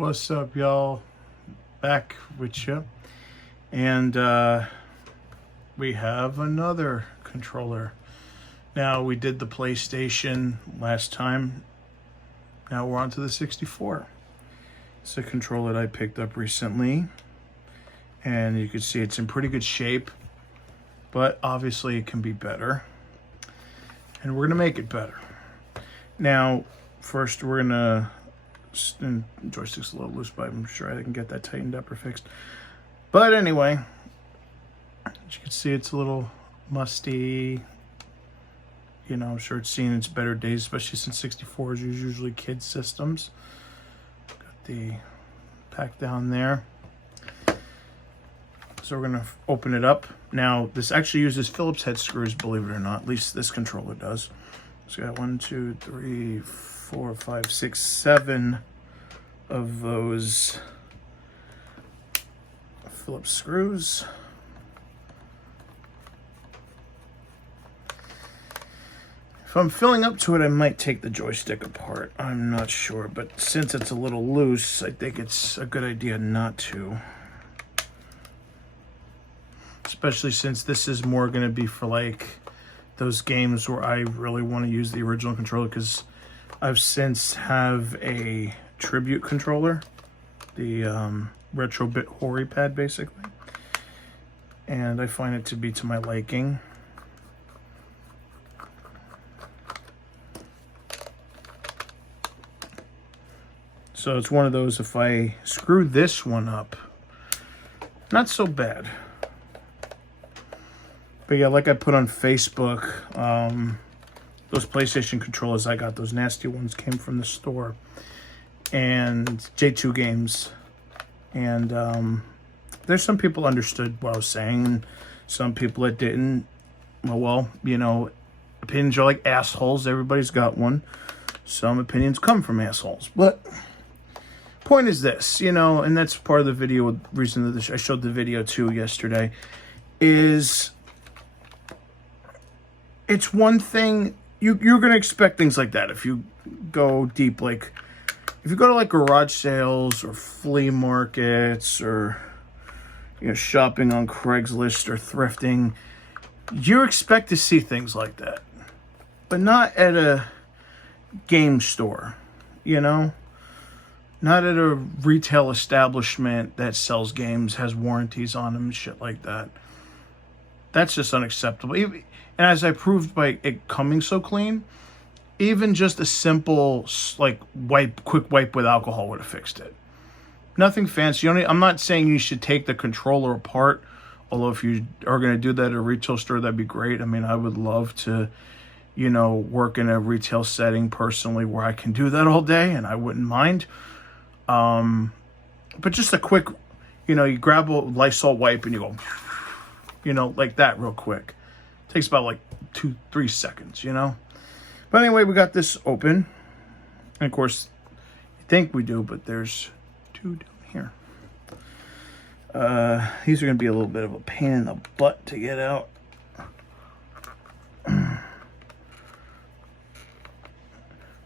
What's up, y'all? Back with you. And we have another controller. Now, we did the PlayStation last time. Now we're on to the 64. It's a controller that I picked up recently. And you can see it's in pretty good shape. But obviously it can be better. And we're going to make it better. Now, first we're going to... And the joystick's a little loose, but I'm sure I can get that tightened up or fixed. But anyway, as you can see, it's a little musty. You know, I'm sure it's seen its better days, especially since 64s are usually kids systems. Got the pack down there. So we're gonna open it up. Now, this actually uses Phillips head screws, believe it or not. At least this controller does. So we got 1, 2, 3, 4, 5, 6, 7 of those Phillips screws. If I'm filling up to it, I might take the joystick apart. I'm not sure, but since it's a little loose, I think it's a good idea not to. Especially since this is more going to be for like those games where I really want to use the original controller, because I've since have a tribute controller, the Retrobit Hori pad basically, and I find it to be to my liking. So it's one of those, if I screw this one up, not so bad. But yeah, like I put on Facebook, those PlayStation controllers I got, those nasty ones, came from the store. And J2 Games. And there's some people understood what I was saying. Some people that didn't. Well, you know, opinions are like assholes. Everybody's got one. Some opinions come from assholes. But point is this, you know, and that's part of the video, reason that I showed the video too yesterday, is... It's one thing, you're going to expect things like that if you go deep. Like, if you go to like garage sales or flea markets or, you know, shopping on Craigslist or thrifting, you expect to see things like that. But not at a game store, you know? Not at a retail establishment that sells games, has warranties on them and shit like that. That's just unacceptable. And as I proved by it coming so clean, even just a simple, like, quick wipe with alcohol would have fixed it. Nothing fancy. I'm not saying you should take the controller apart, although if you are going to do that at a retail store, that'd be great. I mean, I would love to, you know, work in a retail setting personally where I can do that all day, and I wouldn't mind. But just a quick, you know, you grab a Lysol wipe and you go, you know, like that real quick. Takes about like 2-3 seconds, you know? But anyway, we got this open. And of course, you think we do, but there's 2 down here. These are going to be a little bit of a pain in the butt to get out. When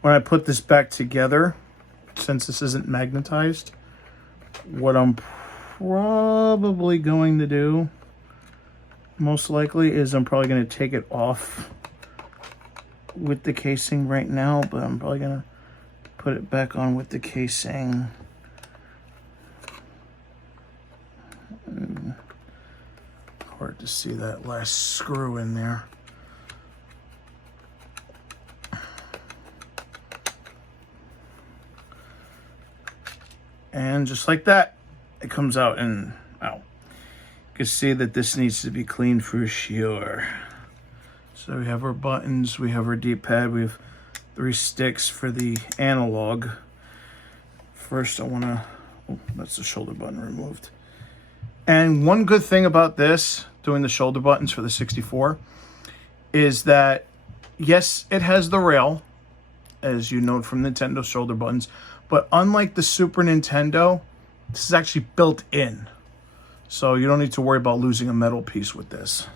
I put this back together, since this isn't magnetized, what I'm probably going to do, most likely, is I'm probably going to take it off with the casing right now, but I'm probably going to put it back on with the casing. Hard to see that last screw in there. And just like that, it comes out and out. You can see that this needs to be cleaned for sure. So we have our buttons, we have our D-pad, we have 3 sticks for the analog. First I wanna, oh, that's the shoulder button removed. And one good thing about this, doing the shoulder buttons for the 64, is that, yes, it has the rail, as you know from Nintendo shoulder buttons, but unlike the Super Nintendo, this is actually built in. So you don't need to worry about losing a metal piece with this.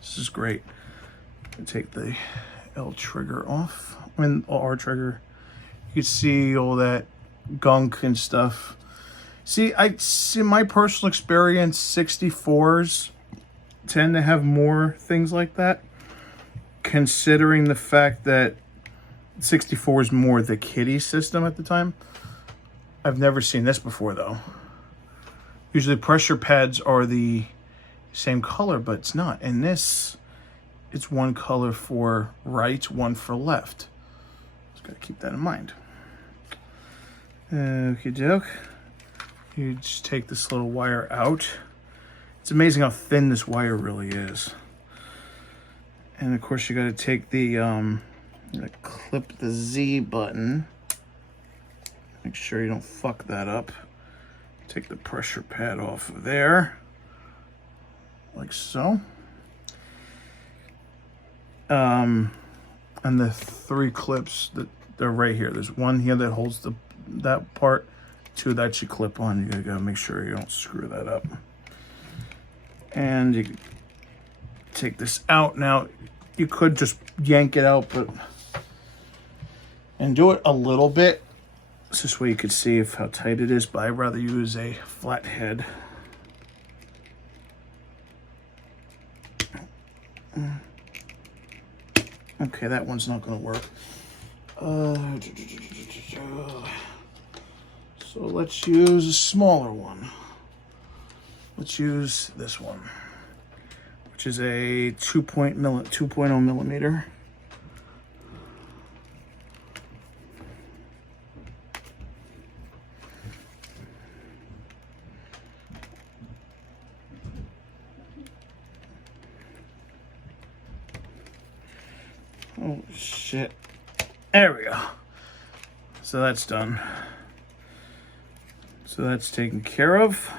This is great. Take the L trigger off, and R trigger. You can see all that gunk and stuff. See, in my personal experience, 64s tend to have more things like that, considering the fact that 64 is more the kiddie system at the time. I've never seen this before, though. Usually pressure pads are the same color, but it's not. In this, it's one color for right, one for left. Just gotta keep that in mind. Okie doke. You just take this little wire out. It's amazing how thin this wire really is. And of course you gotta take the, clip the Z button. Make sure you don't fuck that up. Take the pressure pad off of there, like so. And the 3 clips that they're right here. There's one here that holds that part, 2 that you clip on. You gotta make sure you don't screw that up. And you take this out. Now, you could just yank it out, and do it a little bit. This way you could see how tight it is, but I'd rather use a flat head. Okay, that one's not going to work. So let's use a smaller one. Let's use this one, which is a 2.0 millimeter. Oh shit. There we go. So that's done. So that's taken care of.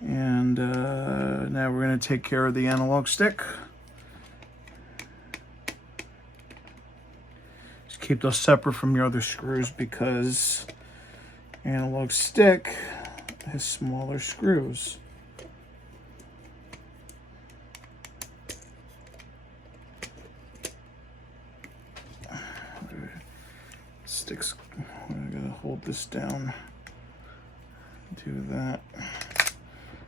And now we're going to take care of the analog stick. Just keep those separate from your other screws because analog stick has smaller screws. Sticks, I gotta hold this down. Do that.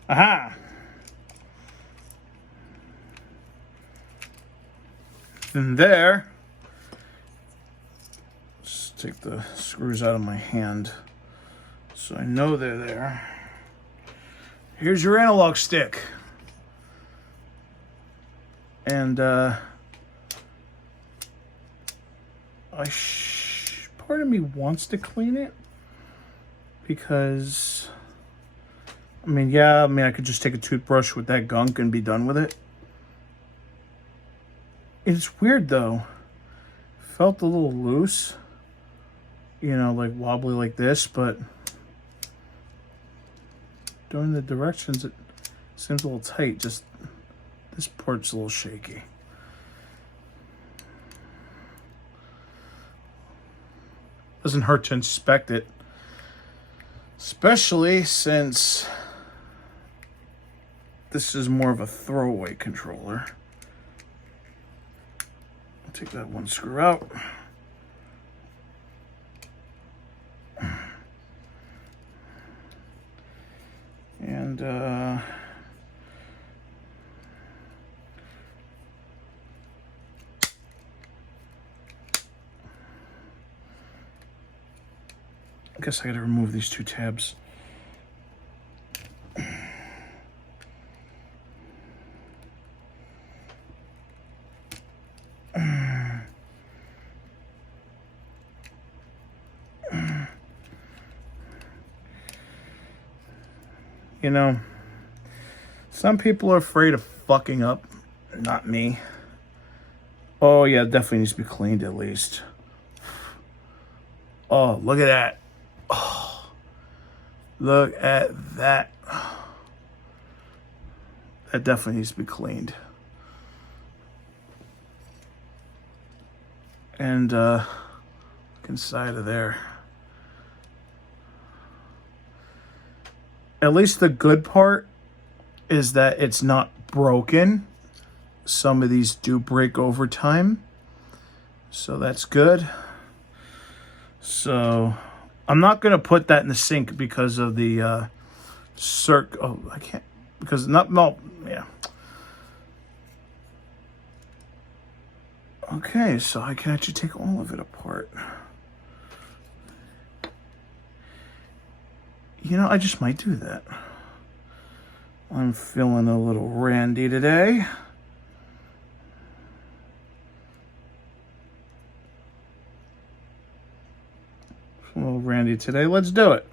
Aha! And there, just take the screws out of my hand so I know they're there. Here's your analog stick. And part of me wants to clean it because I could just take a toothbrush with that gunk and be done with it. It's weird though. Felt a little loose, like wobbly like this, but doing the directions, it seems a little tight. Just this part's a little shaky. Doesn't hurt to inspect it, especially since this is more of a throwaway controller. I'll take that one screw out. And I guess I gotta remove these 2 tabs. Some people are afraid of fucking up. Not me. Oh yeah, it definitely needs to be cleaned at least. Oh, look at that. Oh, look at that. That definitely needs to be cleaned. And look inside of there. At least the good part is that it's not broken. Some of these do break over time, so that's good. So I'm not going to put that in the sink because of the oh, I can't, because not, no, yeah. Okay, so I can actually take all of it apart. You know, I just might do that. I'm feeling a little randy today. A little randy today. Let's do it.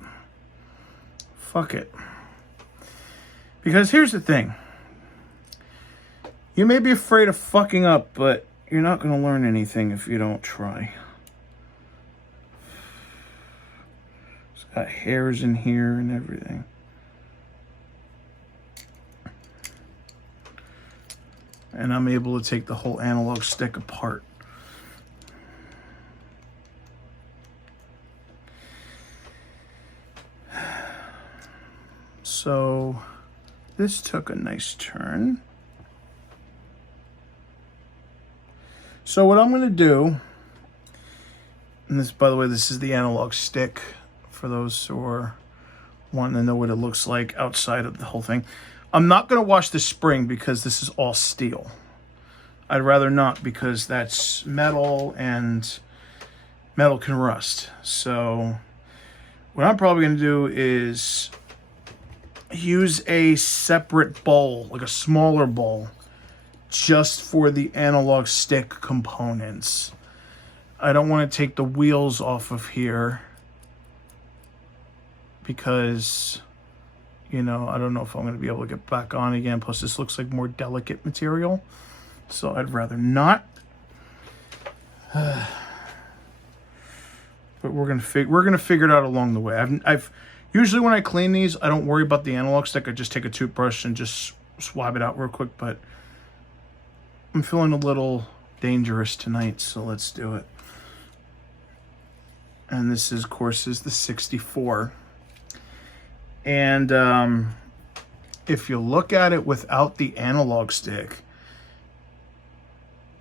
Fuck it. Because here's the thing. You may be afraid of fucking up, but you're not going to learn anything if you don't try. It's got hairs in here and everything. And I'm able to take the whole analog stick apart. So this took a nice turn. So what I'm going to do, and this, by the way, this is the analog stick for those who are wanting to know what it looks like outside of the whole thing. I'm not going to wash the spring because this is all steel. I'd rather not, because that's metal and metal can rust. So what I'm probably going to do is use a separate bowl, like a smaller bowl, just for the analog stick components. I don't want to take the wheels off of here because, you know, I don't know if I'm going to be able to get back on again. Plus, this looks like more delicate material, so I'd rather not. But we're gonna figure it out along the way. I've usually when I clean these, I don't worry about the analog stick. I just take a toothbrush and just swab it out real quick. But I'm feeling a little dangerous tonight, so let's do it. And this is, of course, is the 64. And if you look at it without the analog stick,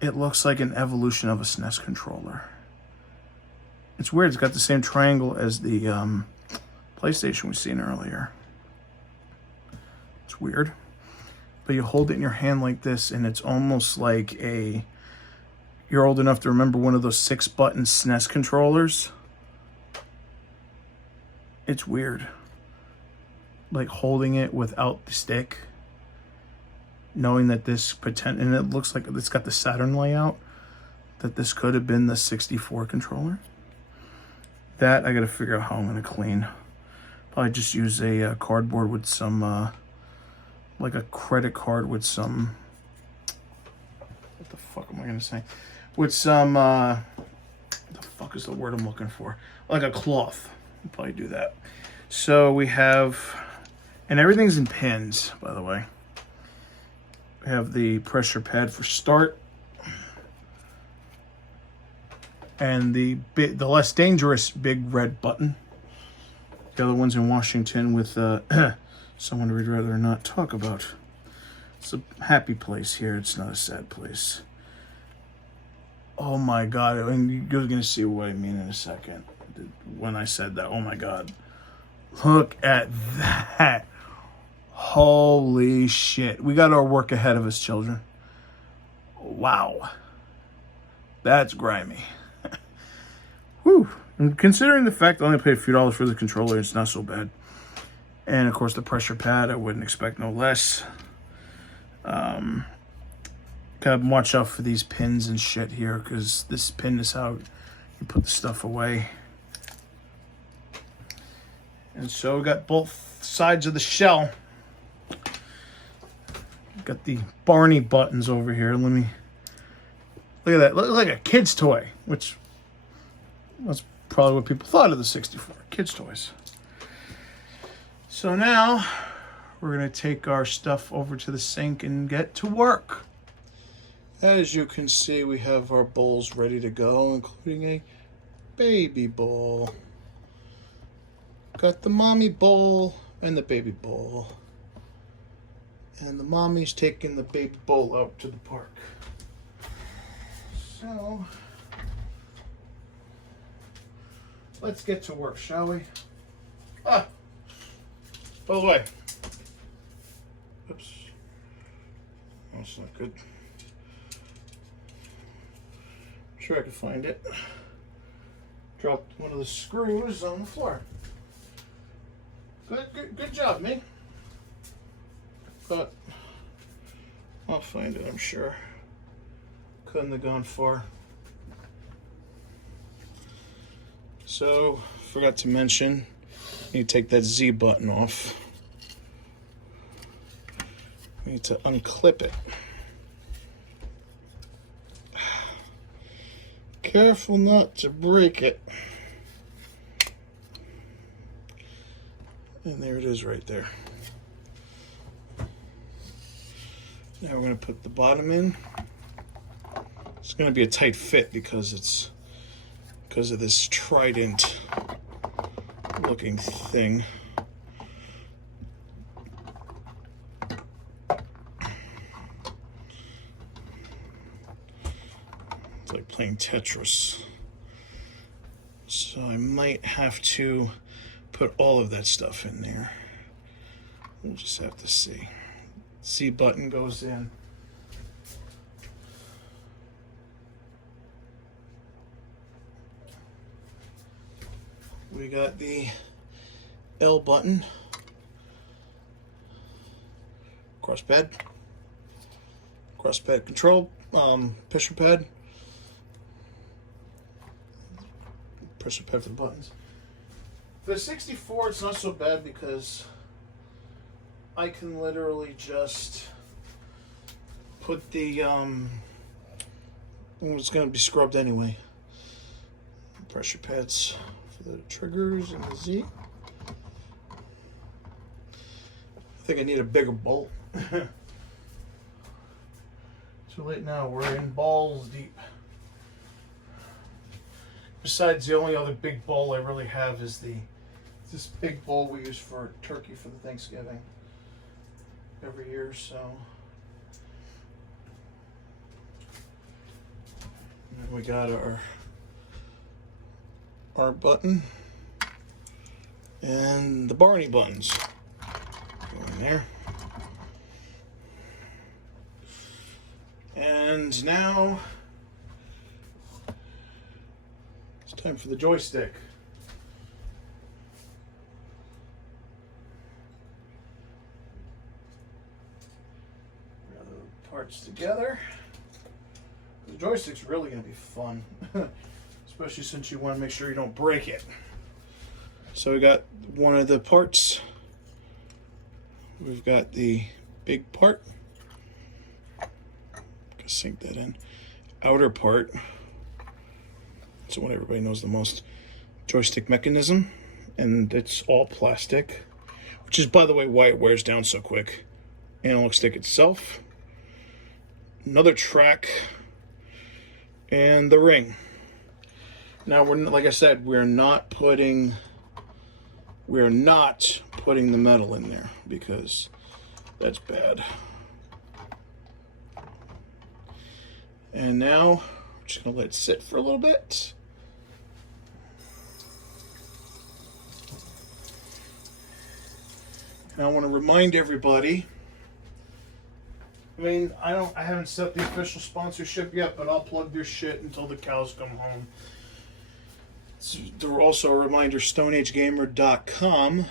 it looks like an evolution of a SNES controller. It's weird. It's got the same triangle as the PlayStation we've seen earlier. It's weird. But you hold it in your hand like this, and it's almost like you're old enough to remember one of those 6-button SNES controllers. It's weird. Like holding it without the stick. Knowing that this and it looks like it's got the Saturn layout, that this could have been the 64 controller. That I gotta figure out how I'm gonna clean. Probably just use a cardboard with some, like a credit card with some, what the fuck am I gonna say? With some, what the fuck is the word I'm looking for? Like a cloth. I'll probably do that. So we have, and everything's in pins, by the way. We have the pressure pad for start. And the less dangerous big red button. The other one's in Washington with someone we'd rather not talk about. It's a happy place here. It's not a sad place. Oh my God. And you're going to see what I mean in a second. When I said that, oh my God. Look at that. Holy shit. We got our work ahead of us, children. Wow. That's grimy. Whew. And considering the fact I only paid a few dollars for the controller, it's not so bad. And of course the pressure pad, I wouldn't expect no less. Gotta watch out for these pins and shit here, because this pin is how you put the stuff away. And so we got both sides of the shell. Got the Barney buttons over here. Let me look at that. Looks like a kid's toy, which that's probably what people thought of the 64. Kids' toys. So now we're going to take our stuff over to the sink and get to work. As you can see, we have our bowls ready to go, including a baby bowl. Got the mommy bowl and the baby bowl. And the mommy's taking the baby bowl out to the park. So let's get to work, shall we? Ah, by the way, oops, that's not good. I'm sure I can find it. Dropped one of the screws on the floor. Good job, me. But I'll find it, I'm sure. Couldn't have gone far. So, forgot to mention, you need to take that Z button off. We need to unclip it. Careful not to break it. And there it is right there. Now we're going to put the bottom in. It's going to be a tight fit because of this trident looking thing. It's like playing Tetris. So I might have to put all of that stuff in there. We'll just have to see. C button goes in. We got the L button, cross pad control, pressure pad for the buttons. For the 64, it's not so bad because I can literally just put the it's going to be scrubbed anyway. Pressure pads for the triggers and the Z. I think I need a bigger bolt. Too late now, we're in balls deep. Besides, the only other big bowl I really have is this big bowl we use for turkey for the Thanksgiving every year, so. And then we got our button and the Barney buttons go in there. And now it's time for the joystick. Gather the parts together. The joystick's really going to be fun, especially since you want to make sure you don't break it. So we got one of the parts. We've got the big part. Sink that in. Outer part. That's the one everybody knows the most. Joystick mechanism, and it's all plastic, which is, by the way, why it wears down so quick. Analog stick itself. Another track, and the ring. Now, like I said, we're not putting the metal in there because that's bad. And now, I'm just going to let it sit for a little bit. And I want to remind everybody, I mean, I haven't set the official sponsorship yet, but I'll plug their shit until the cows come home. There also a reminder, stoneagegamer.com.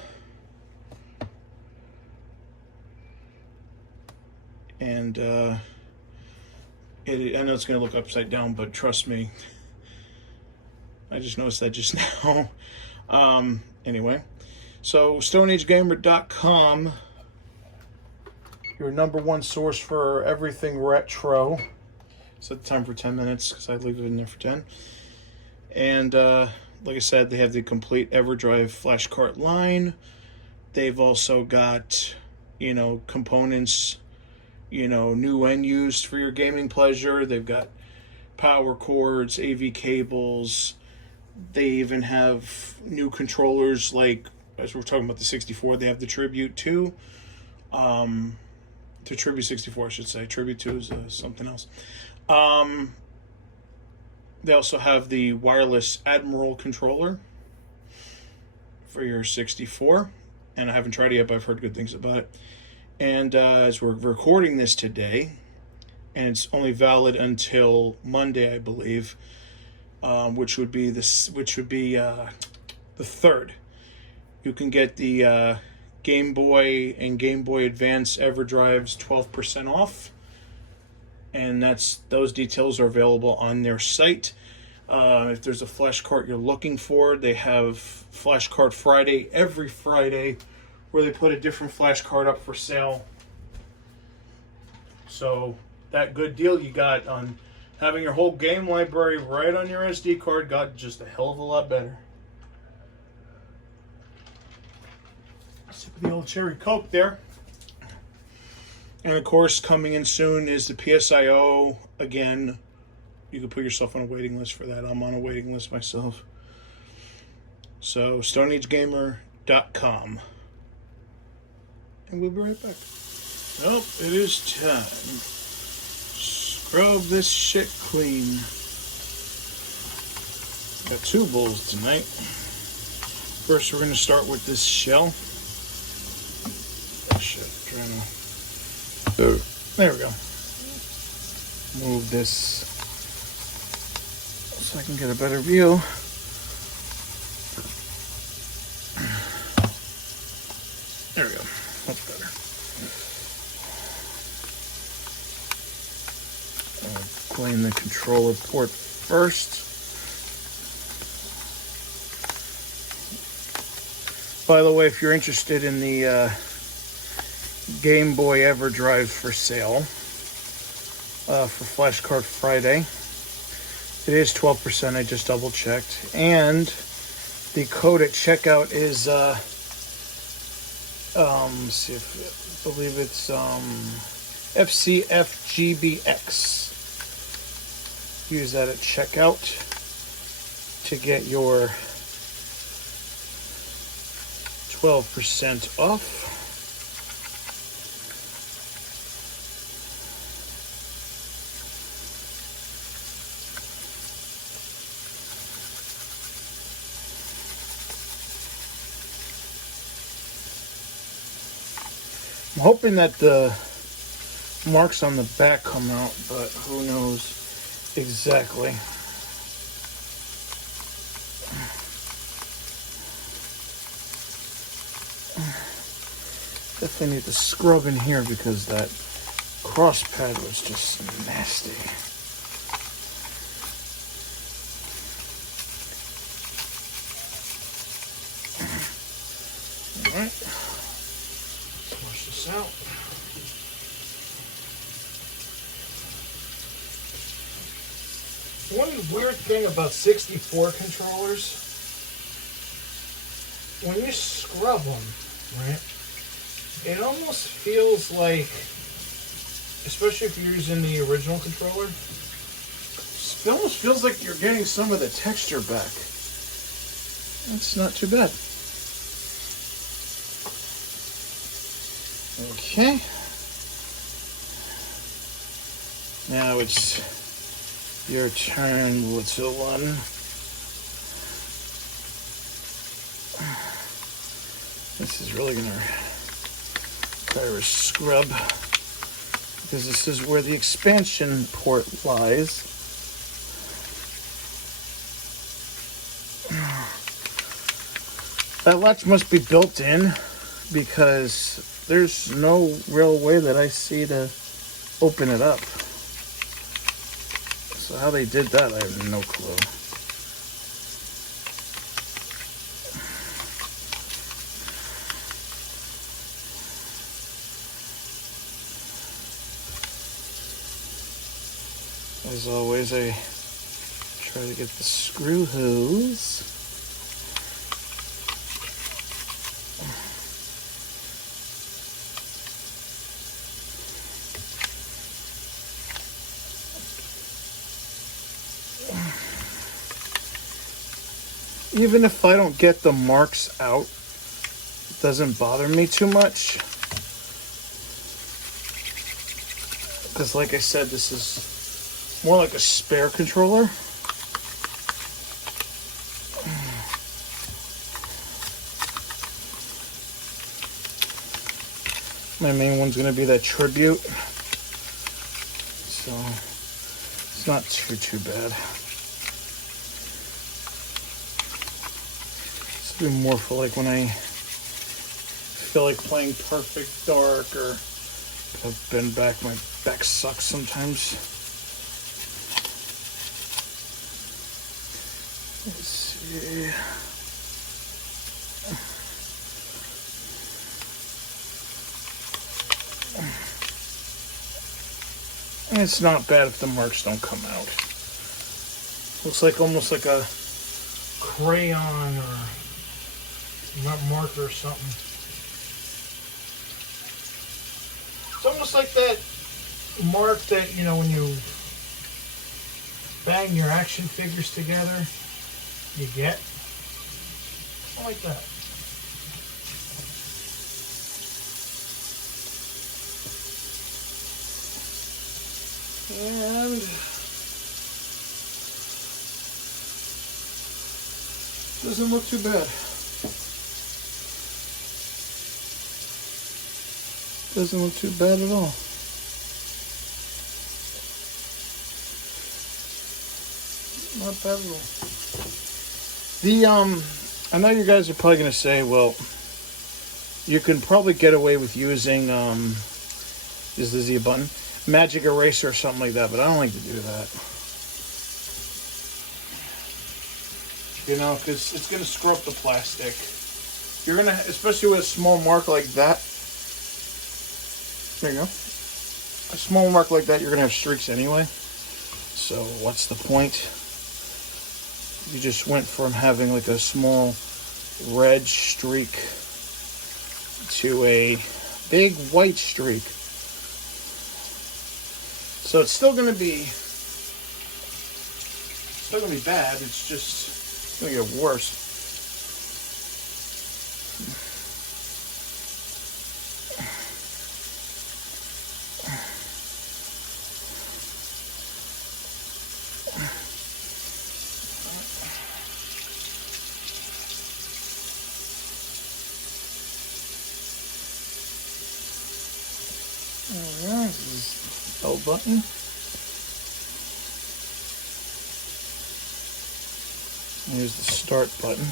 And, I know it's going to look upside down, but trust me, I just noticed that just now. Anyway, so stoneagegamer.com, your #1 source for everything retro. Set the time for 10 minutes because I leave it in there for 10. And like I said, they have the complete EverDrive flash cart line. They've also got, components, new and used for your gaming pleasure. They've got power cords, AV cables. They even have new controllers, like, as we're talking about the 64, they have the Tribute 2. The Tribute 64, I should say. Tribute 2 is something else. They also have the wireless Admiral controller. for your 64. And I haven't tried it yet, but I've heard good things about it. And as we're recording this today, and it's only valid until Monday, I believe, which would be the 3rd. You can get the Game Boy and Game Boy Advance EverDrives 12% off, and those details are available on their site. If there's a flash cart you're looking for, they have Flash Cart Friday every Friday, where they put a different flash cart up for sale. So that good deal you got on having your whole game library right on your SD card got just a hell of a lot better. Sip of the old cherry Coke there. And of course, coming in soon is the PSIO. Again, you can put yourself on a waiting list for that. I'm on a waiting list myself. So, StoneAgeGamer.com. And we'll be right back. Well, it is time. Scrub this shit clean. Got 2 bowls tonight. First, we're going to start with this shell. Oh shit, there we go. Move this so I can get a better view. There we go. Much better. I'll clean the controller port first. By the way, if you're interested in the Game Boy EverDrive for sale for Flash Cart Friday, it is 12%. I just double checked, and the code at checkout is let's see if I believe it's FCFGBX. Use that at checkout to get your 12% off. I'm hoping that the marks on the back come out, but who knows exactly. Definitely need to scrub in here because that cross pad was just nasty. All right. Wash this out. One weird thing about 64 controllers, when you scrub them, right, it almost feels like, especially if you're using the original controller, it almost feels like you're getting some of the texture back. That's not too bad. Okay. Now it's your turn, little one. This is really gonna require a scrub because this is where the expansion port lies. That latch must be built in because there's no real way that I see to open it up. So how they did that, I have no clue. As always, I try to get the screw hose. Even if I don't get the marks out, it doesn't bother me too much. Because like I said, this is more like a spare controller. My main one's going to be that Tribute. So it's not too bad. This will be more for like when I feel like playing Perfect Dark, or I've been back. My back sucks sometimes. Let's see. It's not bad if the marks don't come out. Looks like almost like a crayon or not marker or something. It's almost like that mark that, you know, when you bang your action figures together, you get. Something like that. And doesn't look too bad. Doesn't look too bad at all. Not bad at all. I know you guys are probably gonna say, well, you can probably get away with using is the Z button, magic eraser or something like that, but I don't like to do that. You know, because it's gonna screw up the plastic. You're gonna, especially with a small mark like that. There you go. A small mark like that, you're gonna have streaks anyway. So what's the point? You just went from having like a small red streak to a big white streak. So it's still gonna be bad. It's just gonna get worse. Alright, this is the L button. Here's the start button.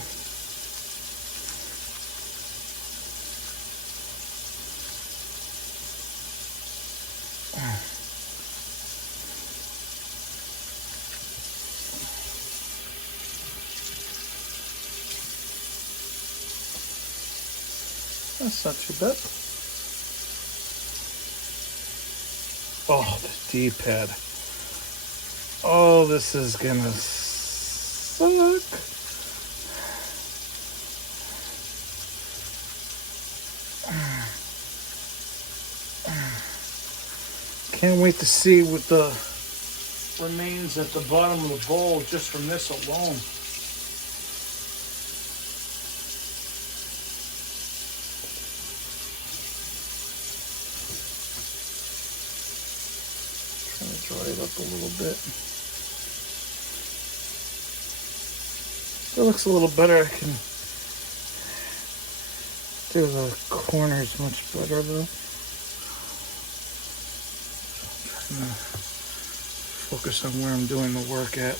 That's not too bad. Oh, the D-pad. Oh, this is gonna suck. Can't wait to see what the remains at the bottom of the bowl just from this alone. Trying to dry it up a little bit. It looks a little better. I can do the corners much better though. I'm trying to focus on where I'm doing the work at.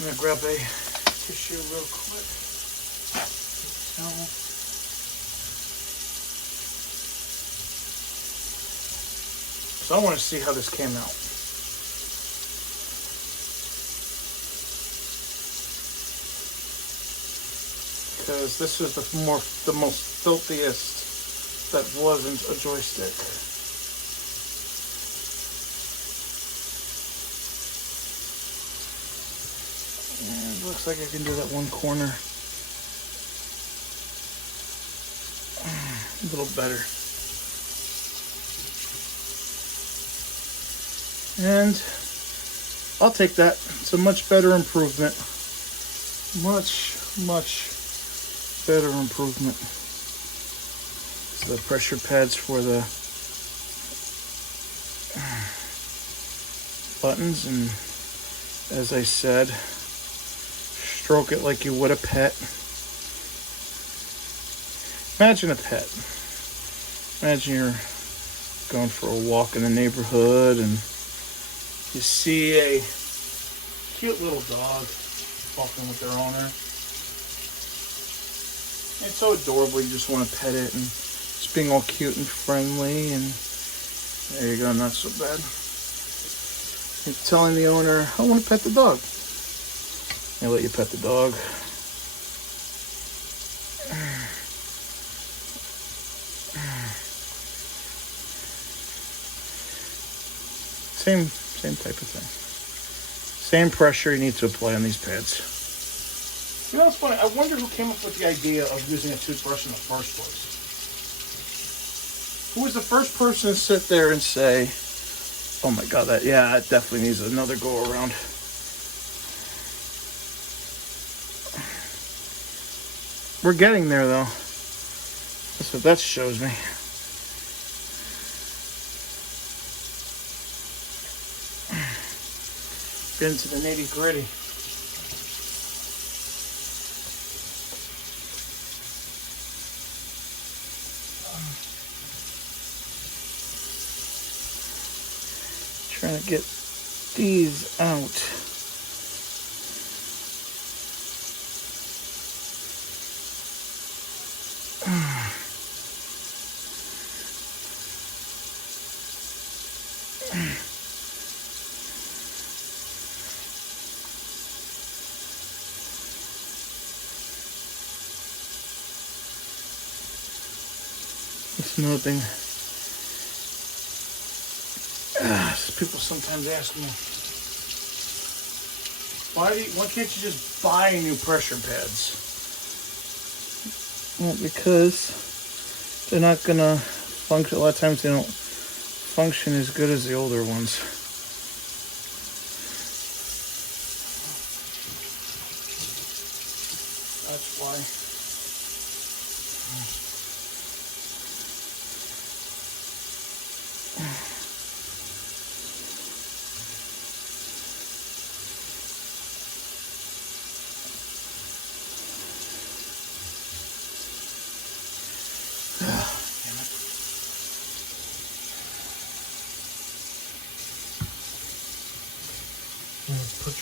I'm gonna grab a tissue real quick. So I want to see how this came out. Because this is the most filthiest that wasn't a joystick. And it looks like I can do that one corner a little better. And I'll take that. It's a much better improvement. Much better improvement. So the pressure pads for the buttons, and as I said, stroke it like you would a pet. Imagine a pet. Imagine you're going for a walk in the neighborhood and you see a cute little dog walking with their owner. It's so adorable, you just want to pet it and it's being all cute and friendly, and there you go, not so bad. You're telling the owner, I want to pet the dog. They let you pet the dog. Same type of thing. Same pressure you need to apply on these pads. You know what's funny? I wonder who came up with the idea of using a toothbrush in the first place. Who was the first person to sit there and say, oh my god, that definitely needs another go around. We're getting there though. That's what that shows me. Get into the nitty-gritty. Trying to get these out. That's another thing. People sometimes ask me, why can't you just buy new pressure pads? Well, because they're not gonna function. A lot of times they don't function as good as the older ones. That's why.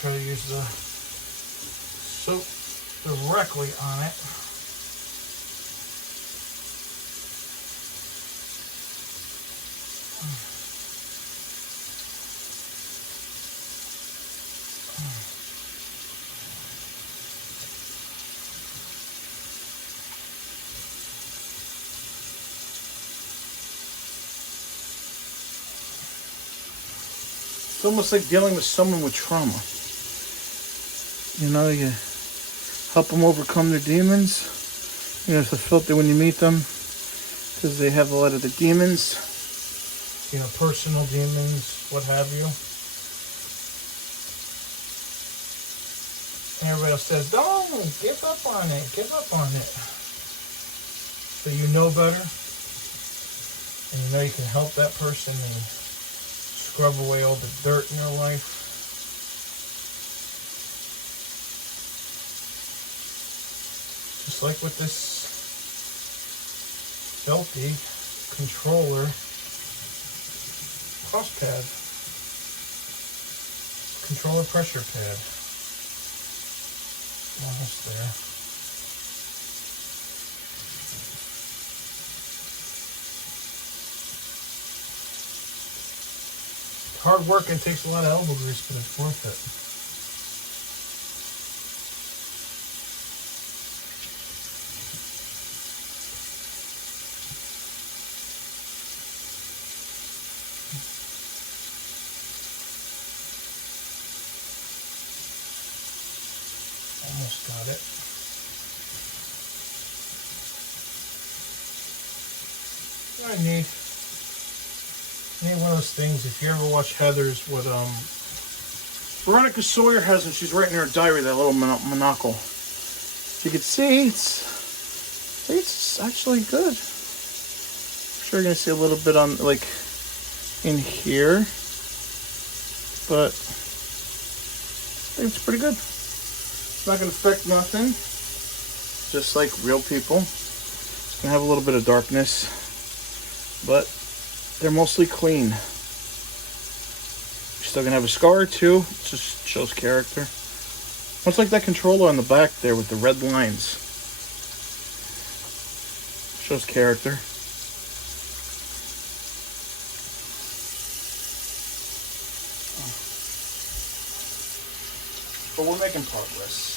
Try to use the soap directly on it. It's almost like dealing with someone with trauma. You know, you help them overcome their demons. You know, it's a filter when you meet them because they have a lot of the demons. You know, personal demons, what have you. And everybody else says, don't, give up on it, give up on it. So you know better. And you know you can help that person and scrub away all the dirt in their life. Just like with this Felty controller cross pad, controller pressure pad. Almost there. It's hard work and takes a lot of elbow grease, but it's worth it. Almost got it. I need one of those things. If you ever watch Heathers, what Veronica Sawyer has, and she's writing in her diary, that little monocle. You can see it's actually good. I'm sure you're gonna see a little bit on like in here. but I think it's pretty good. It's not going to affect nothing. Just like real people. It's going to have a little bit of darkness, but they're mostly clean. You're still going to have a scar or two. It just shows character. Much like that controller on the back there with the red lines. Shows character. But we're making progress.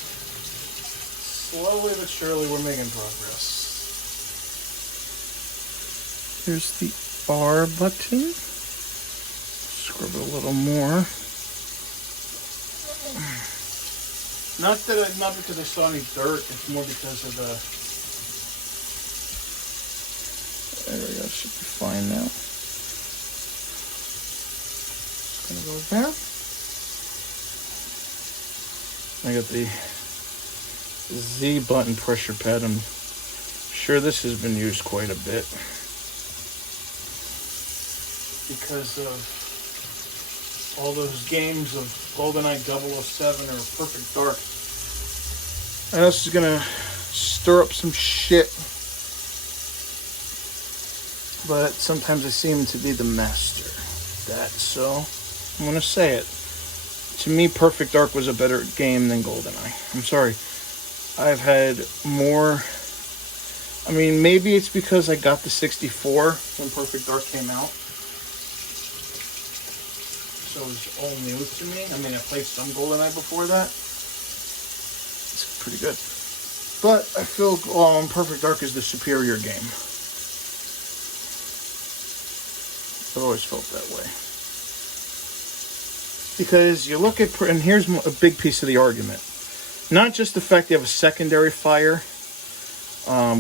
Slowly but surely we're making progress. Here's the R button. Scrub it a little more. Not because I saw any dirt, it's more because of the... There we go, should be fine now. Just gonna go there. I got the Z button pressure pad. I'm sure this has been used quite a bit because of all those games of GoldenEye 007 or Perfect Dark. And this is gonna stir up some shit, but sometimes I seem to be the master at that, so I'm gonna say it. To me, Perfect Dark was a better game than GoldenEye. I'm sorry. I've had more... I mean, maybe it's because I got the 64 when Perfect Dark came out. So it was all new to me. I mean, I played some GoldenEye before that. It's pretty good. But I feel Perfect Dark is the superior game. I've always felt that way. Because you look at, and here's a big piece of the argument. Not just the fact you have a secondary fire,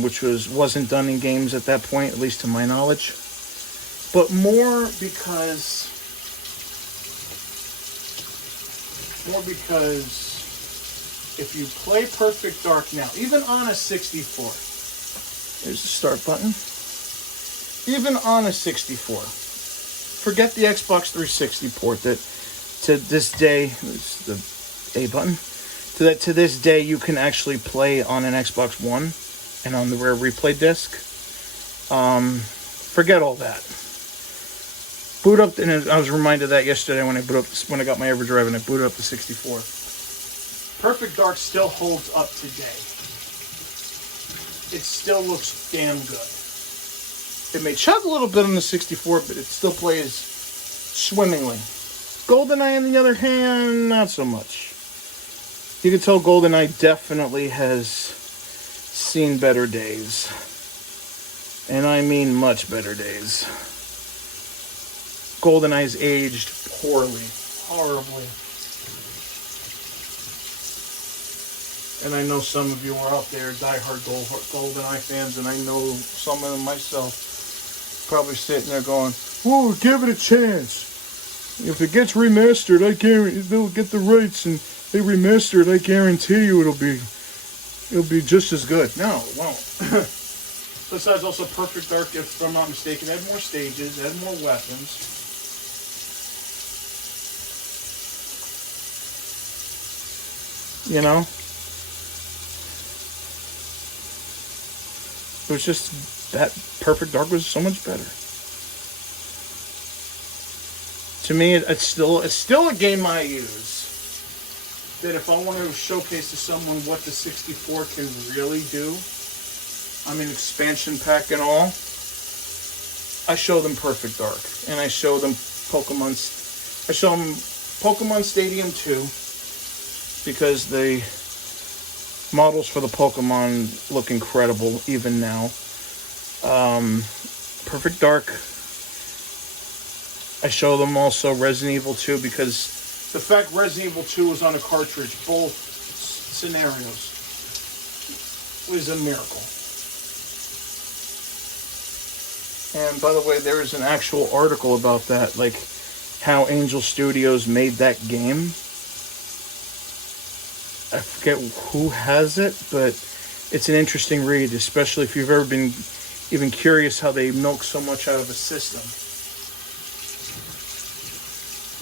which wasn't done in games at that point, at least to my knowledge, but more because if you play Perfect Dark now, even on a 64, there's the start button. Even on a 64, forget the Xbox 360 port that. To this day, it's the A button. To this day, you can actually play on an Xbox One and on the rare replay disc. Forget all that. Boot up, and I was reminded of that yesterday when I got my EverDrive and I booted up the 64. Perfect Dark still holds up today. It still looks damn good. It may chug a little bit on the 64, but it still plays swimmingly. GoldenEye, on the other hand, not so much. You can tell GoldenEye definitely has seen better days. And I mean much better days. GoldenEye's aged poorly. Horribly. And I know some of you are out there, diehard GoldenEye fans, and I know some of them myself, probably sitting there going, "Whoa, give it a chance. If it gets remastered, I guarantee they'll get the rights and they remaster it. I guarantee you it'll be just as good." No, it won't. Besides, also Perfect Dark, if I'm not mistaken, had more stages, had more weapons. You know, it was just that Perfect Dark was so much better. To me, it's still a game I use. That if I want to showcase to someone what the 64 can really do, I mean expansion pack and all, I show them Perfect Dark, and I show them Pokemon Stadium 2, because the models for the Pokemon look incredible even now. Perfect Dark. I show them also Resident Evil 2, because the fact Resident Evil 2 was on a cartridge, both scenarios, was a miracle. And by the way, there is an actual article about that, like how Angel Studios made that game. I forget who has it, but it's an interesting read, especially if you've ever been even curious how they milk so much out of a system.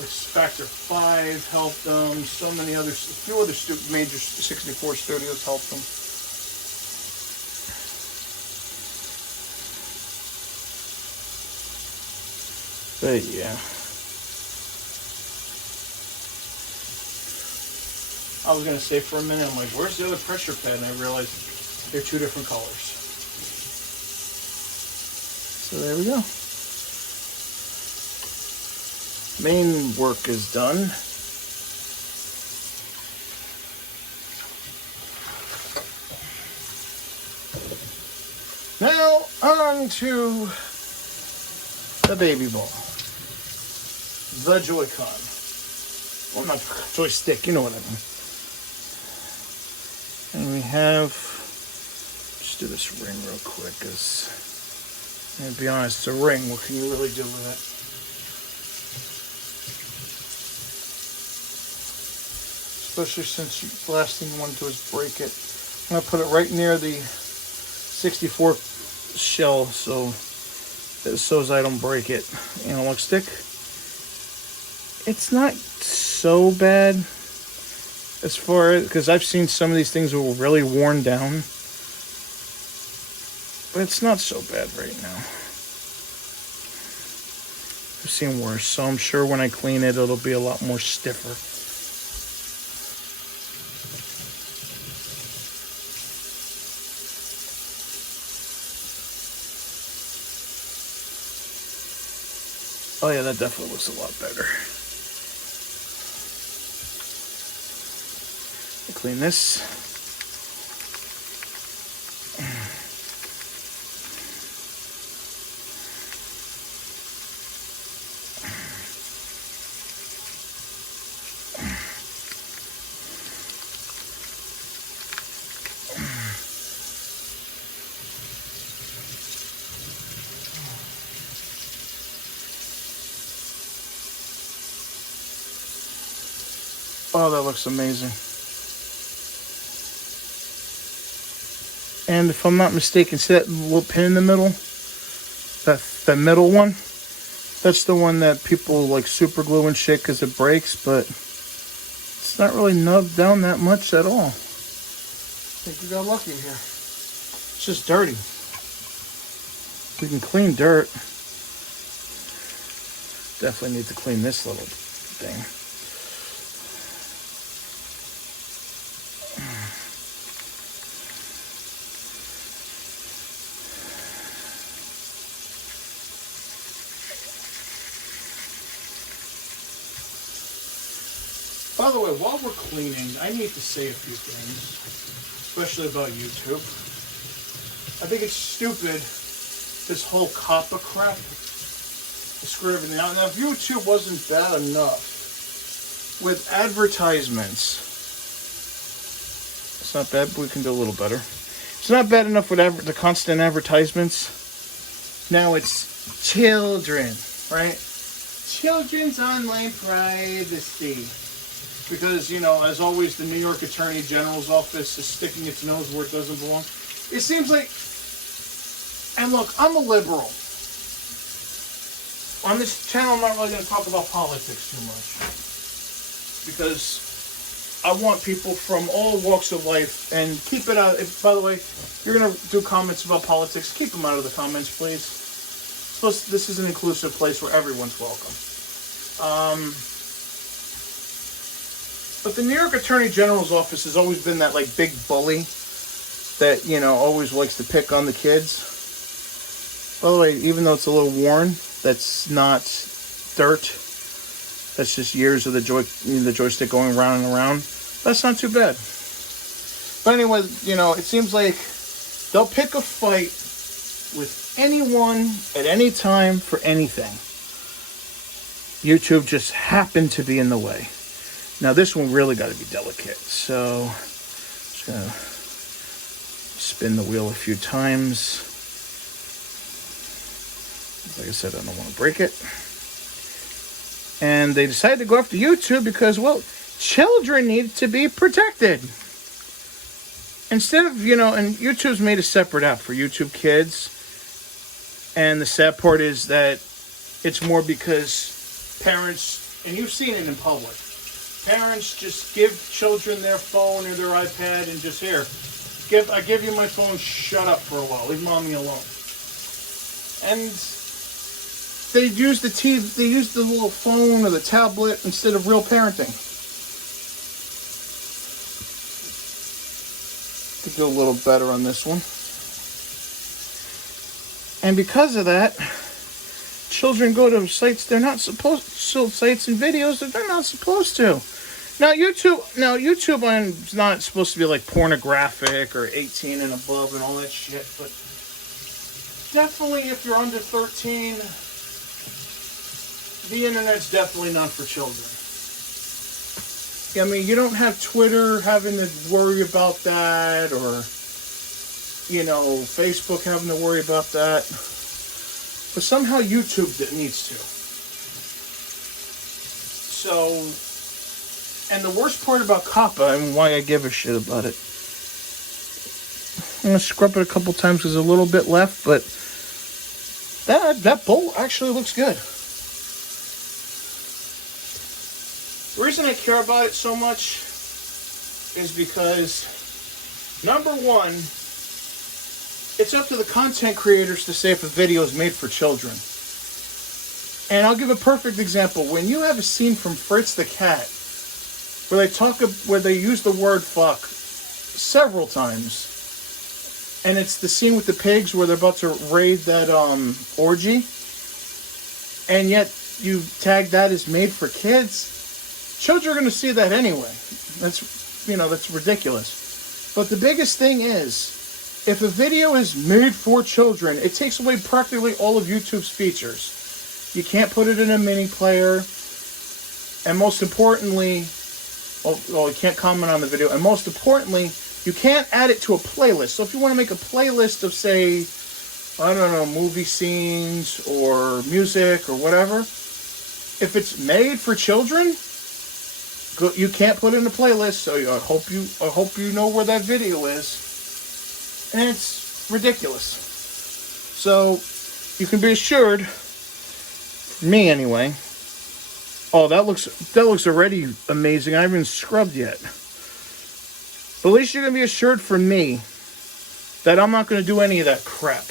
Which Factor 5 helped them. So many other, a few other major 64 studios helped them. But yeah. I was going to say for a minute, I'm like, where's the other pressure pad? And I realized they're two different colors. So there we go. Main work is done. Now on to the baby ball. The Joy-Con. Well, not joystick, you know what I mean. And we have, just do this ring real quick, because, to be honest, it's a ring. What can you really do with it? Especially since the last thing you want to do is break it. I'm going to put it right near the 64 shell so as I don't break it. Analog stick. It's not so bad. As far as, because I've seen some of these things that were really worn down. But it's not so bad right now. I've seen worse, so I'm sure when I clean it, it'll be a lot more stiffer. Oh yeah, that definitely looks a lot better. Clean this. Oh, that looks amazing. And if I'm not mistaken, see that little pin in the middle? That middle one? That's the one that people like super glue and shit because it breaks, but it's not really nubbed down that much at all. I think we got lucky here. It's just dirty. We can clean dirt. Definitely need to clean this little thing. By the way, while we're cleaning, I need to say a few things, especially about YouTube. I think it's stupid, this whole COPPA crap, to screw everything out. Now, if YouTube wasn't bad enough with advertisements, it's not bad, but we can do a little better. It's not bad enough with the constant advertisements. Now it's children, right? Children's online privacy. Because, you know, as always, the New York Attorney General's office is sticking its nose where it doesn't belong. It seems like, and look, I'm a liberal. On this channel, I'm not really going to talk about politics too much. Because I want people from all walks of life, and keep it out. If, by the way, you're going to do comments about politics, keep them out of the comments, please. Plus, this is an inclusive place where everyone's welcome. But the New York Attorney General's office has always been that, like, big bully that, you know, always likes to pick on the kids. By the way, even though it's a little worn, that's not dirt. That's just years of the joystick going round and around. That's not too bad. But anyway, you know, it seems like they'll pick a fight with anyone at any time for anything. YouTube just happened to be in the way. Now this one really got to be delicate, so just gonna spin the wheel a few times. Like I said, I don't want to break it. And they decided to go after YouTube because, well, children need to be protected. Instead of, you know, and YouTube's made a separate app for YouTube Kids. And the sad part is that it's more because parents And you've seen it in public. Parents just give children their phone or their iPad and just, here, I give you my phone, shut up for a while, leave mommy alone. And they use the TV, they use the little phone or the tablet instead of real parenting. To do a little better on this one. And because of that, children go to sites they're not supposed to, sites and videos that they're not supposed to. Now YouTube is not supposed to be like pornographic or 18 and above and all that shit, but definitely if you're under 13, the internet's definitely not for children. I mean, you don't have Twitter having to worry about that, or, Facebook having to worry about that. But somehow YouTube needs to. So, and the worst part about COPPA, and why I give a shit about it, I'm going to scrub it a couple times because there's a little bit left, but that bowl actually looks good. The reason I care about it so much is because, number one, it's up to the content creators to say if a video is made for children. And I'll give a perfect example. When you have a scene from Fritz the Cat where they use the word fuck several times, and it's the scene with the pigs where they're about to raid that orgy, and yet you tag that as made for kids, children are going to see that anyway. That's ridiculous. But the biggest thing is, if a video is made for children, it takes away practically all of YouTube's features. You can't put it in a mini player, and most importantly, you can't comment on the video, and most importantly, you can't add it to a playlist. So if you want to make a playlist of, say, I don't know, movie scenes or music or whatever, if it's made for children, you can't put it in a playlist. So I hope you know where that video is. And it's ridiculous. So you can be assured, for me anyway. Oh, that looks already amazing. I haven't even scrubbed yet. But at least you're gonna be assured from me that I'm not gonna do any of that crap.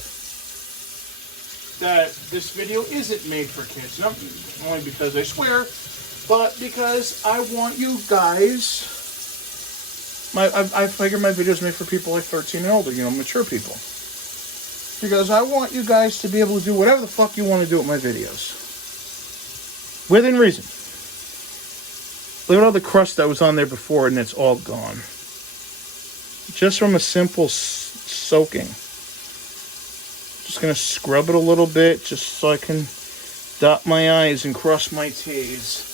That this video isn't made for kids. Not only because I swear, but because I want you guys. I figure my videos are made for people like 13 and older, mature people. Because I want you guys to be able to do whatever the fuck you want to do with my videos. Within reason. Look at all the crust that was on there before, and it's all gone. Just from a simple soaking. Just going to scrub it a little bit, just so I can dot my I's and cross my T's.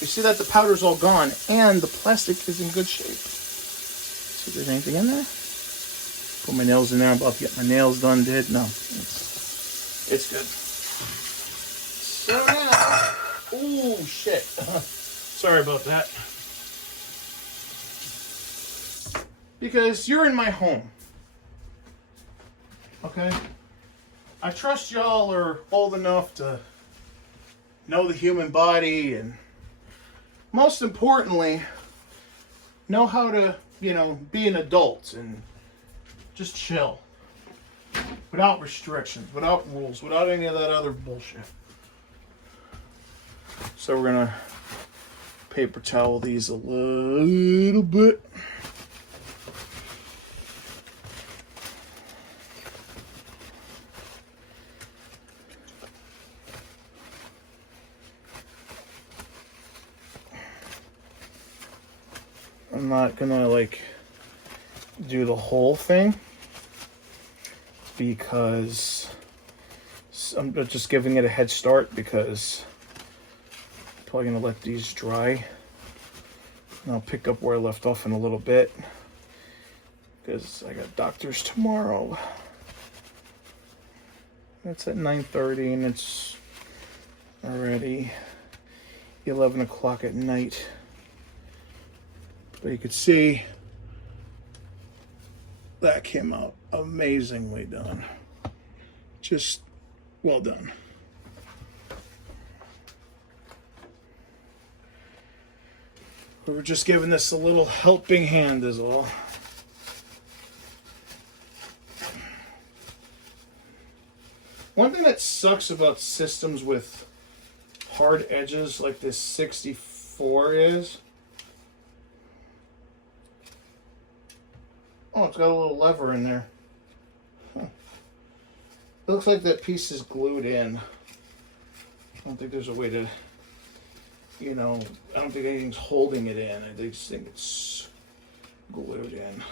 You see that the powder's all gone, and the plastic is in good shape. See if there's anything in there. Put my nails in there. I'm about to get my nails done, dude. No. It's good. So now... Ooh, shit. Sorry about that. Because you're in my home. Okay? I trust y'all are old enough to know the human body and... most importantly, know how to, be an adult and just chill. Without restrictions, without rules, without any of that other bullshit. So we're going to paper towel these a little bit. I'm not gonna do the whole thing because I'm just giving it a head start because I'm probably gonna let these dry, and I'll pick up where I left off in a little bit because I got doctors tomorrow. That's at 9:30 and it's already 11 o'clock at night. But you could see that came out amazingly done. Just Well done. We were just giving this a little helping hand is all. One thing that sucks about systems with hard edges like this 64 is, oh, it's got a little lever in there. Huh. It looks like that piece is glued in. I don't think there's a way to, you know, I don't think anything's holding it in. I just think it's glued in.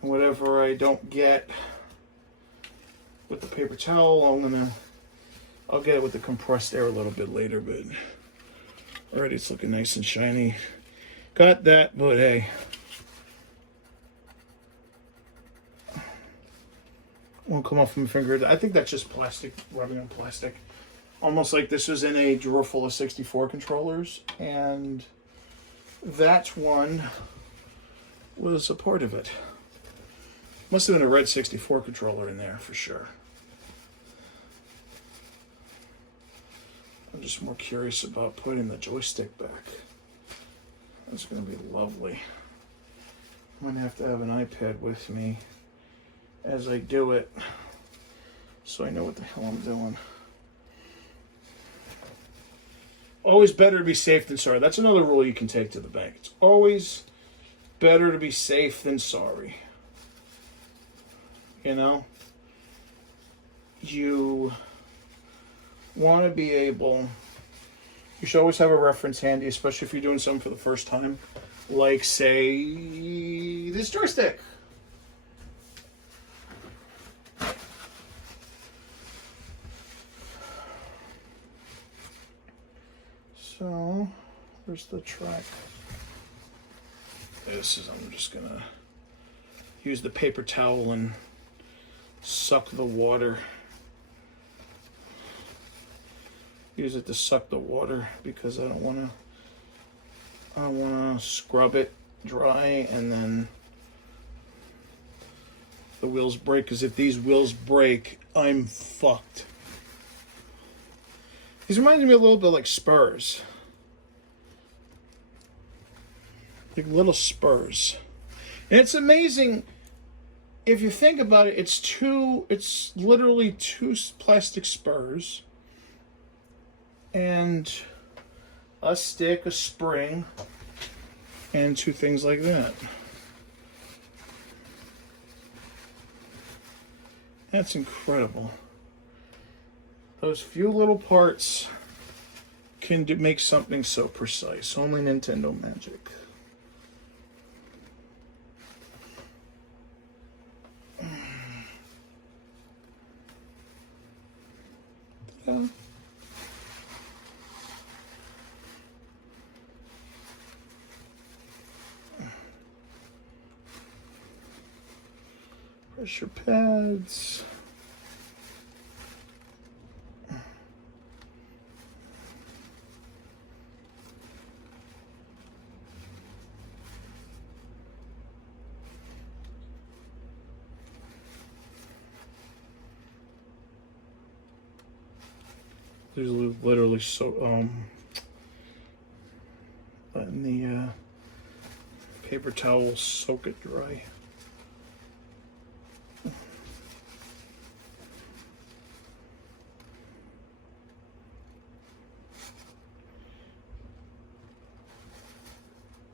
Whatever I don't get with the paper towel, I'll get it with the compressed air a little bit later, but already it's looking nice and shiny. Got that, but hey. Won't come off my finger. I think that's just plastic, rubbing on plastic. Almost like this was in a drawer full of 64 controllers, and that one was a part of it. Must have been a red 64 controller in there for sure. I'm just more curious about putting the joystick back. That's going to be lovely. I'm going to have an iPad with me as I do it, so I know what the hell I'm doing. Always better to be safe than sorry. That's another rule you can take to the bank. It's always better to be safe than sorry. You know? You want to be able... You should always have a reference handy, especially if you're doing something for the first time. Like, say, this joystick. So, where's the track? I'm just gonna use the paper towel and suck the water. Use it to suck the water because I don't wanna scrub it dry and then the wheels break, because if these wheels break, I'm fucked. These remind me a little bit like spurs. Like little spurs. And it's amazing if you think about it, it's literally two plastic spurs and a stick, a spring, and two things like that. That's incredible. Those few little parts can make something so precise. Only Nintendo magic. Yeah. Pressure pads. There's literally so letting the paper towel soak it dry.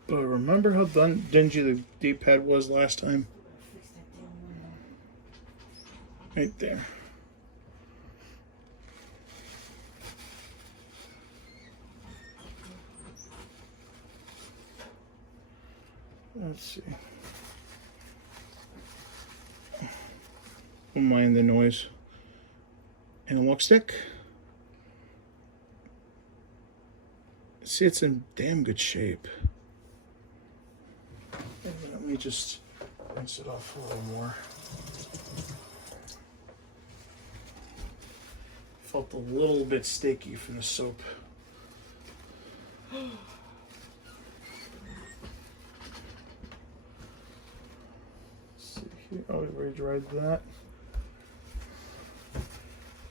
But remember how dingy the D-pad was last time? Right there. Let's see. Don't mind the noise. Analog stick. See, it's in damn good shape. Let me just rinse it off a little more. Felt a little bit sticky from the soap. Oh, we already dried that.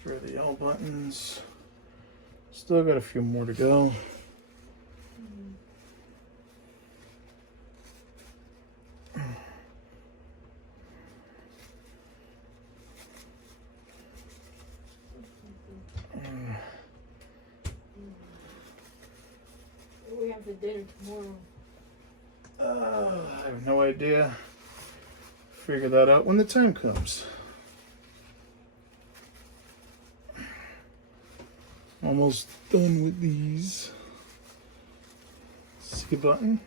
for the L buttons. Still got a few more to go. What do we have for dinner tomorrow? I have no idea. Figure that out when the time comes. Almost done with these. C button.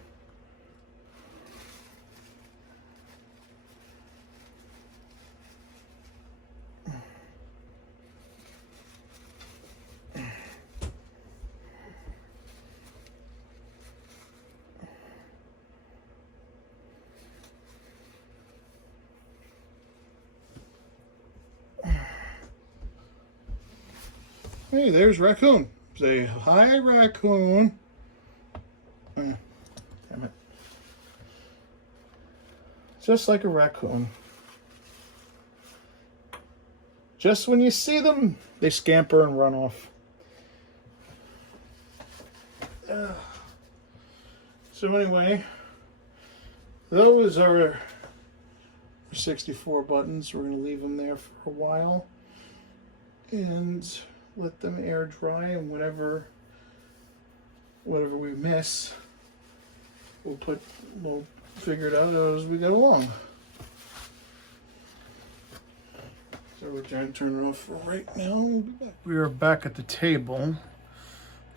Hey, there's Raccoon. Say hi, Raccoon. Damn it. Just like a raccoon. Just when you see them, they scamper and run off. So anyway, those are 64 buttons. We're going to leave them there for a while. And let them air dry, and whatever we miss, we'll figure it out as we go along. So we're trying to turn it off for right now. We'll be back. We are back at the table.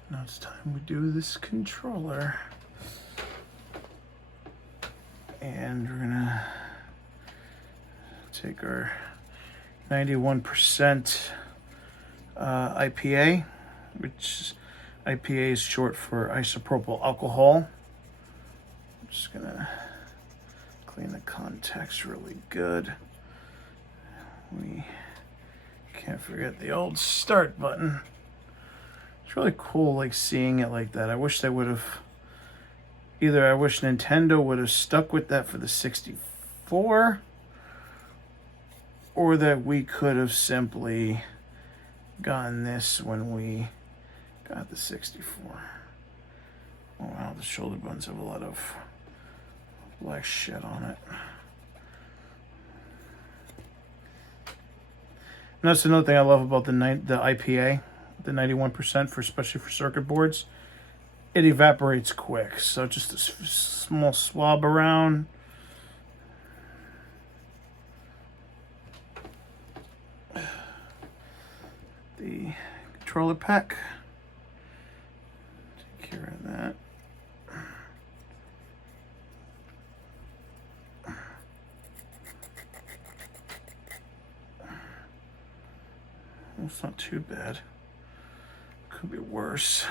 Now it's time we do this controller. And we're gonna take our 91% IPA, which IPA is short for isopropyl alcohol. I'm just gonna clean the contacts really good. We can't forget the old start button. It's really cool, like seeing it like that. I wish they would have I wish Nintendo would have stuck with that for the 64, or that we could have simply gotten this when we got the 64. Oh wow, the shoulder buttons have a lot of black shit on it. And that's another thing I love about the IPA, the 91%, especially for circuit boards. It evaporates quick, so just a small swab around. The controller pack. Take care of that. Well, it's not too bad. Could be worse.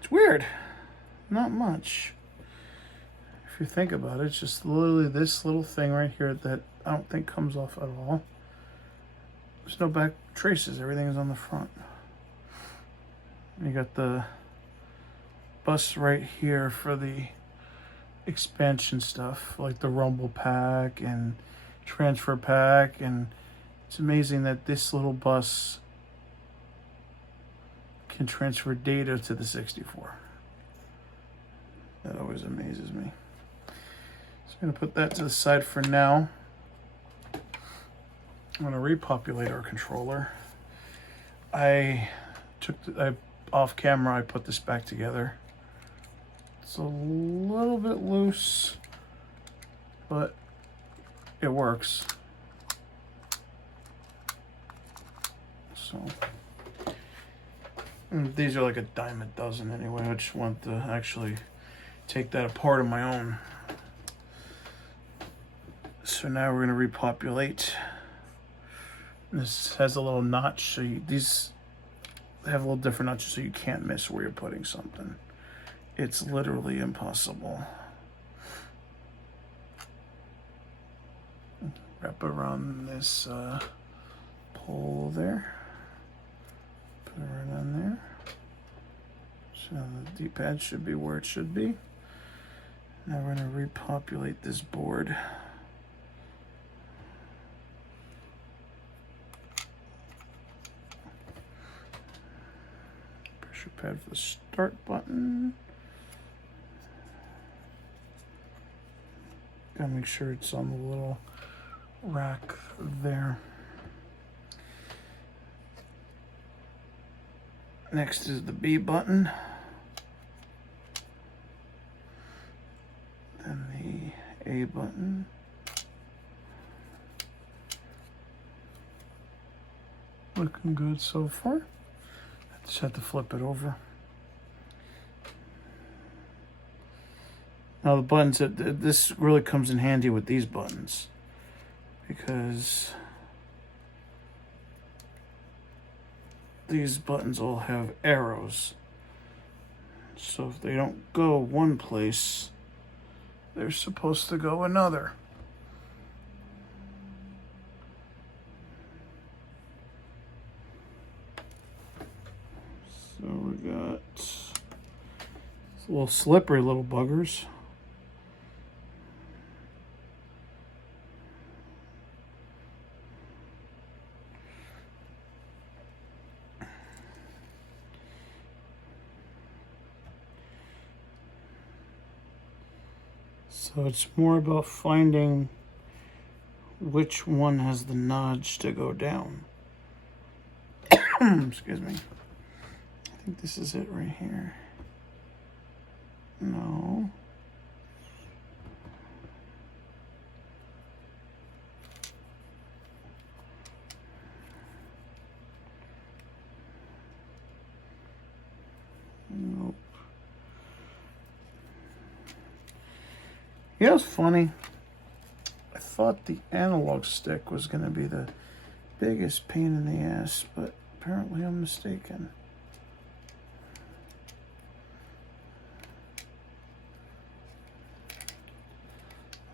It's weird. Not much. If you think about it, it's just literally this little thing right here that I don't think comes off at all. There's no back traces. Everything is on the front. You got the bus right here for the expansion stuff, like the rumble pack and transfer pack, and it's amazing that this little bus can transfer data to the 64. That always amazes me. So I'm going to put that to the side for now. I'm going to repopulate our controller. Off camera, I put this back together. It's a little bit loose, but it works. So, these are like a dime a dozen anyway. I just want to actually take that apart on my own. So now we're going to repopulate. This has a little notch, so these have a little different notches, so you can't miss where you're putting something. It's literally impossible. Wrap around this pole there. Put it right on there. So the D-pad should be where it should be. Now we're going to repopulate this board. pressure pad for the start button. Gotta make sure it's on the little rack there. Next is the B button. Then the A button. Looking good so far. Just have to flip it over. Now the buttons, this really comes in handy with these buttons because these buttons all have arrows. So if they don't go one place, they're supposed to go another. So we got little slippery little buggers. So it's more about finding which one has the notch to go down. Excuse me. I think this is it right here. No. Nope. Yeah, it's funny. I thought the analog stick was going to be the biggest pain in the ass, but apparently I'm mistaken.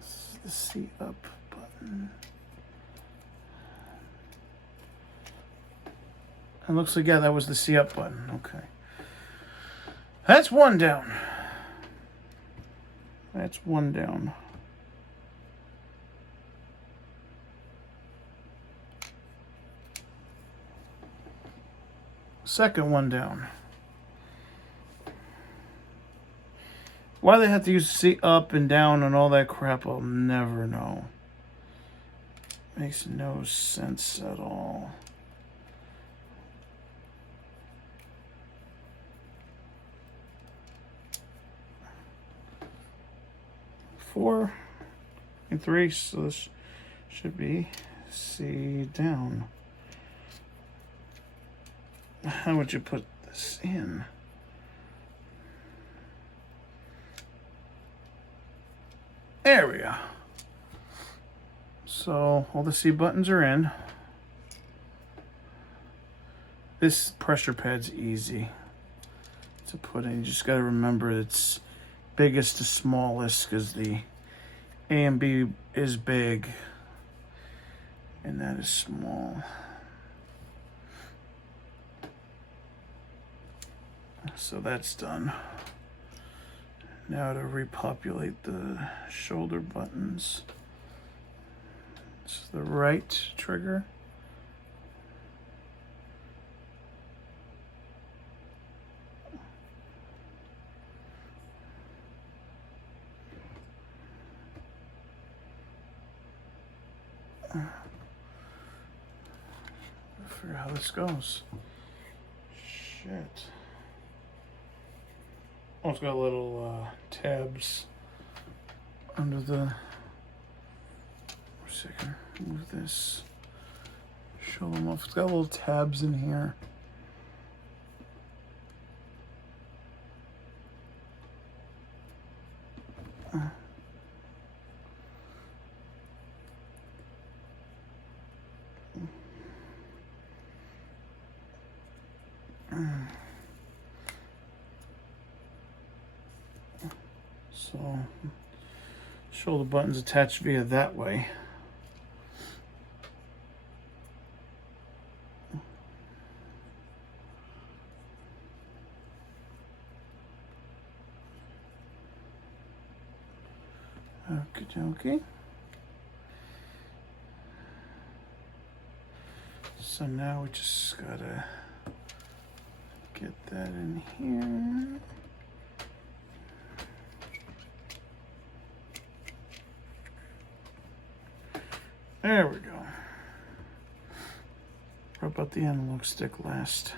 This is the C up button. It looks like, yeah, that was the C up button. Okay. That's one down. That's one down. Second one down. Why they have to use C up and down and all that crap, I'll never know. Makes no sense at all. Four and three, so this should be C down. How would you put this in? There we go. So all the C buttons are in. This pressure pad's easy to put in. You just got to remember it's biggest to smallest because the A and B is big and that is small. So that's done. Now to repopulate the shoulder buttons. It's the right trigger. Figure out how this goes. Shit. Oh, it's got little tabs under the. See, I can move this. Show them off. It's got little tabs in here. So, shoulder buttons attached via that way. Okie dokie. So now we just gotta Get that in here. There we go. Rub out the analog stick last.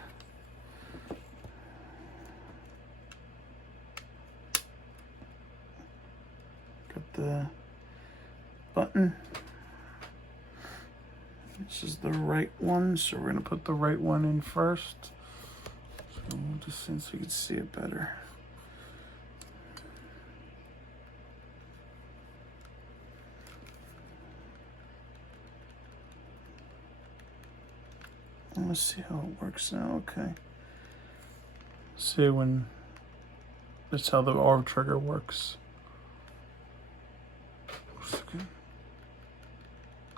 Got the button. This is the right one, so we're gonna put the right one in first. So we'll just so you can see it better. Let's see how it works now. Okay. See when that's how the R trigger works. Okay.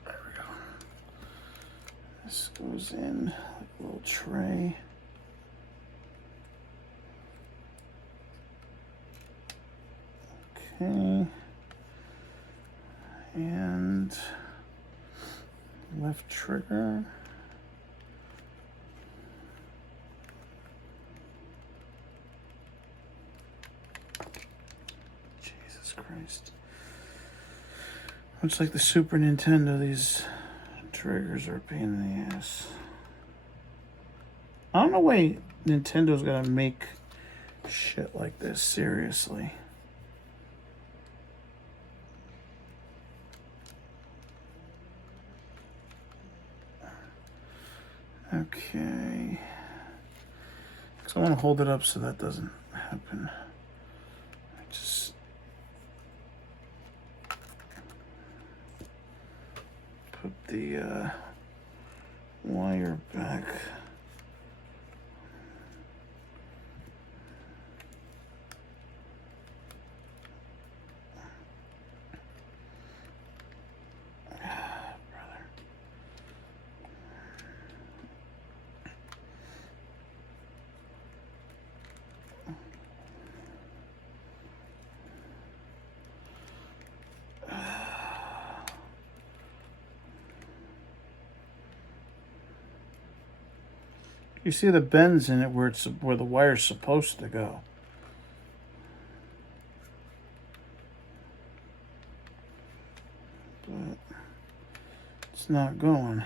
There we go. This goes in like a little tray. Okay. And left trigger. Christ. Looks like the Super Nintendo, these triggers are a pain in the ass. I don't know why Nintendo's gonna make shit like this, seriously. Okay. So I want to hold it up so that doesn't happen. Just put the wire back. You see the bends in it where the wire's supposed to go. But it's not going.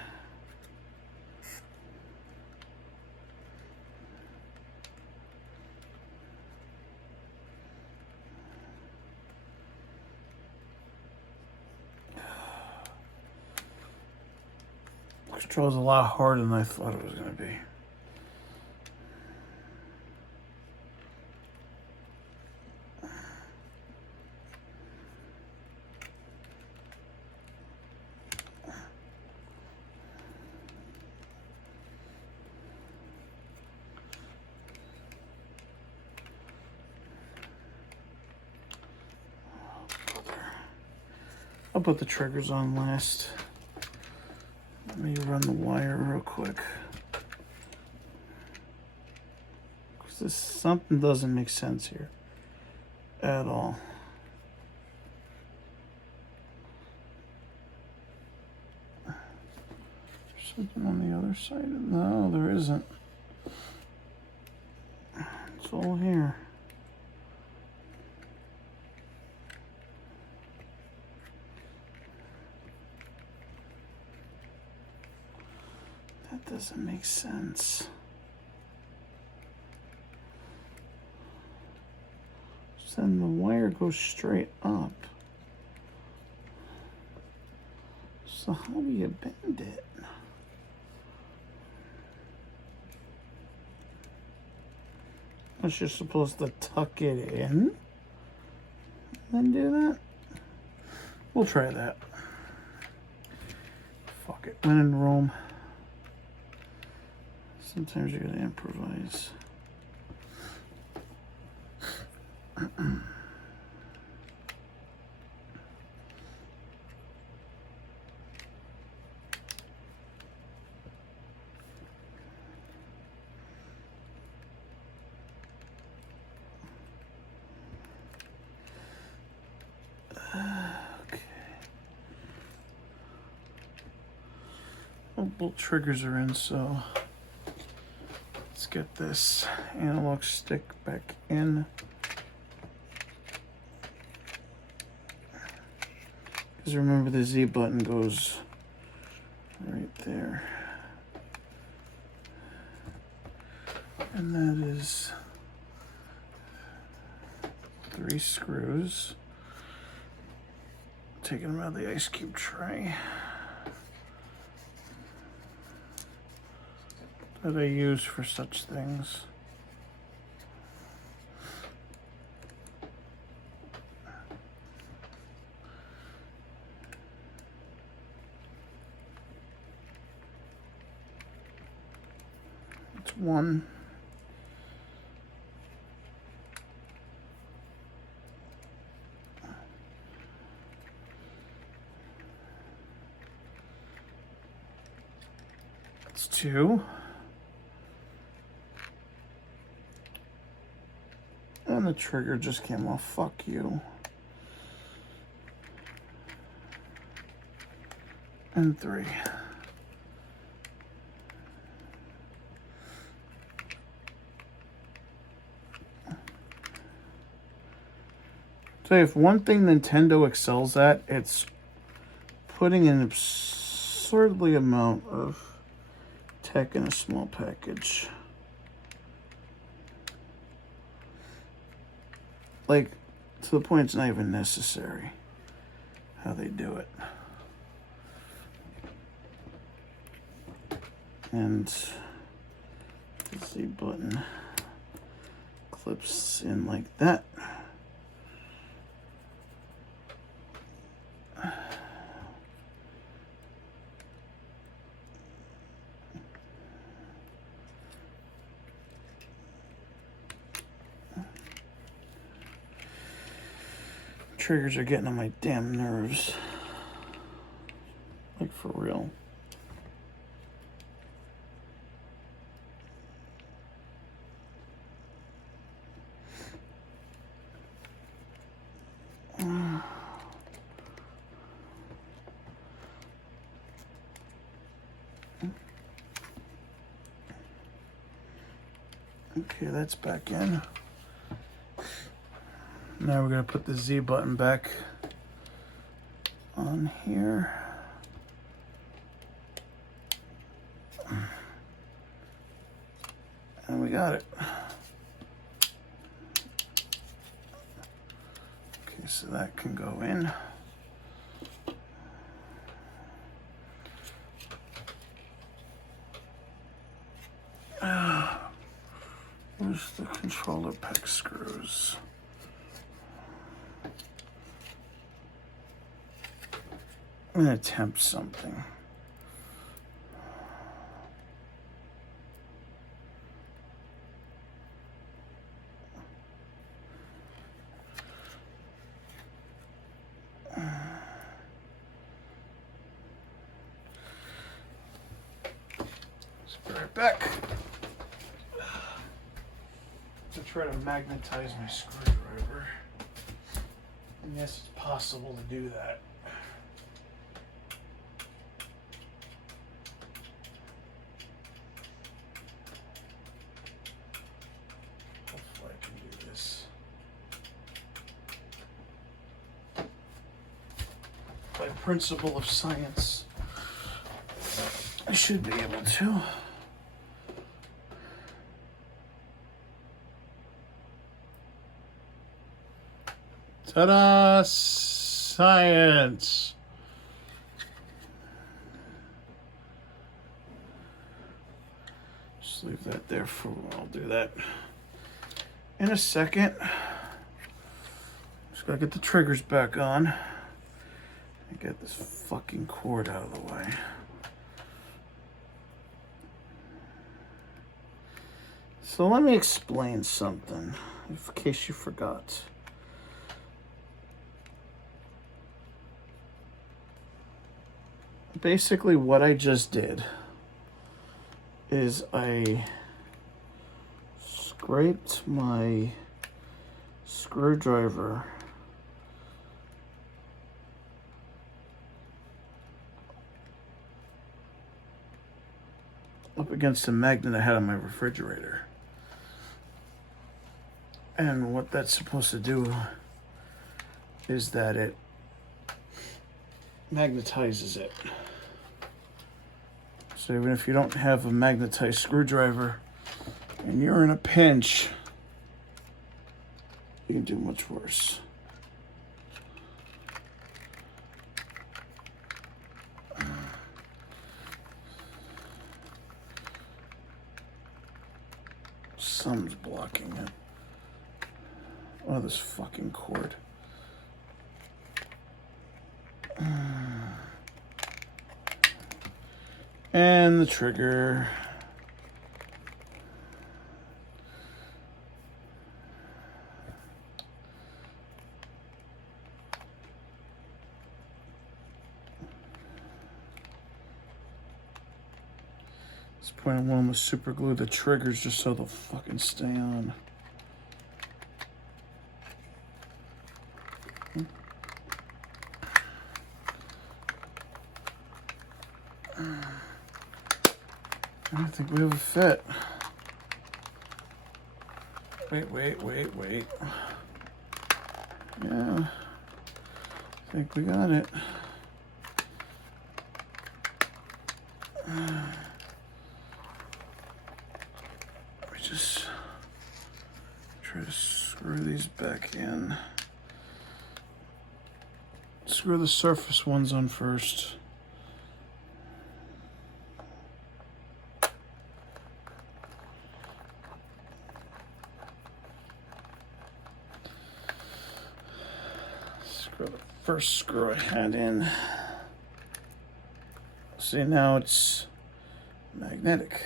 This control's a lot harder than I thought it was going to be. I'll put the triggers on last. Let me run the wire real quick. Because something doesn't make sense here at all. There's something on the other side. No, there isn't. It's all here. That doesn't make sense. So then the wire goes straight up. So how do you bend it? Unless you're supposed to tuck it in and then do that? We'll try that. Fuck it. When in Rome. Sometimes you're gonna improvise. Okay. Well, both triggers are in, so let's get this analog stick back in. Because remember, the Z button goes right there. And that is 3 screws. Taking them out of the ice cube tray that I use for such things. It's 1. It's 2. And the trigger just came off. Fuck you. And 3. So if one thing Nintendo excels at, it's putting an absurdly amount of tech in a small package. Like, to the point it's not even necessary how they do it. And the Z button clips in like that. Triggers are getting on my damn nerves. Like, for real. Okay, that's back in. Now we're going to put the Z button back on here. And we got it. Okay, so that can go in. Where's the controller pack screws? I'm gonna attempt something. Let's be right back. To try to magnetize my screwdriver. And yes, it's possible to do that. Hopefully I can do this. By principle of science, I should be able to. Ta-da! Science! Just leave that there for, I'll do that in a second. Just gotta get the triggers back on and get this fucking cord out of the way. So let me explain something, in case you forgot. Basically, what I just did is I scraped my screwdriver up against the magnet I had on my refrigerator. And what that's supposed to do is that it magnetizes it. So even if you don't have a magnetized screwdriver and you're in a pinch, you can do much worse. Something's blocking it. Oh, this fucking cord. And the trigger. At this point, I want them to super glue the triggers just so they'll fucking stay on. I don't think we have a fit. Wait. Yeah, I think we got it. Let me just try to screw these back in. Screw the surface ones on first. Screw the first screw I had in. See, now it's magnetic.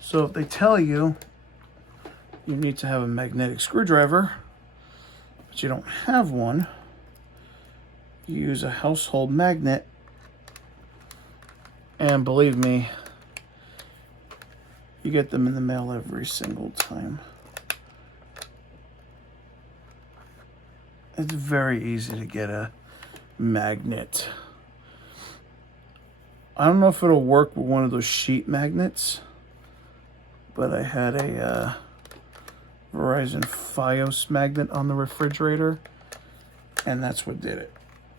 So if they tell you you need to have a magnetic screwdriver, but you don't have one, you use a household magnet, and believe me, you get them in the mail every single time. It's very easy to get a magnet. I don't know if it'll work with one of those sheet magnets, but I had a Verizon Fios magnet on the refrigerator, and that's what did it.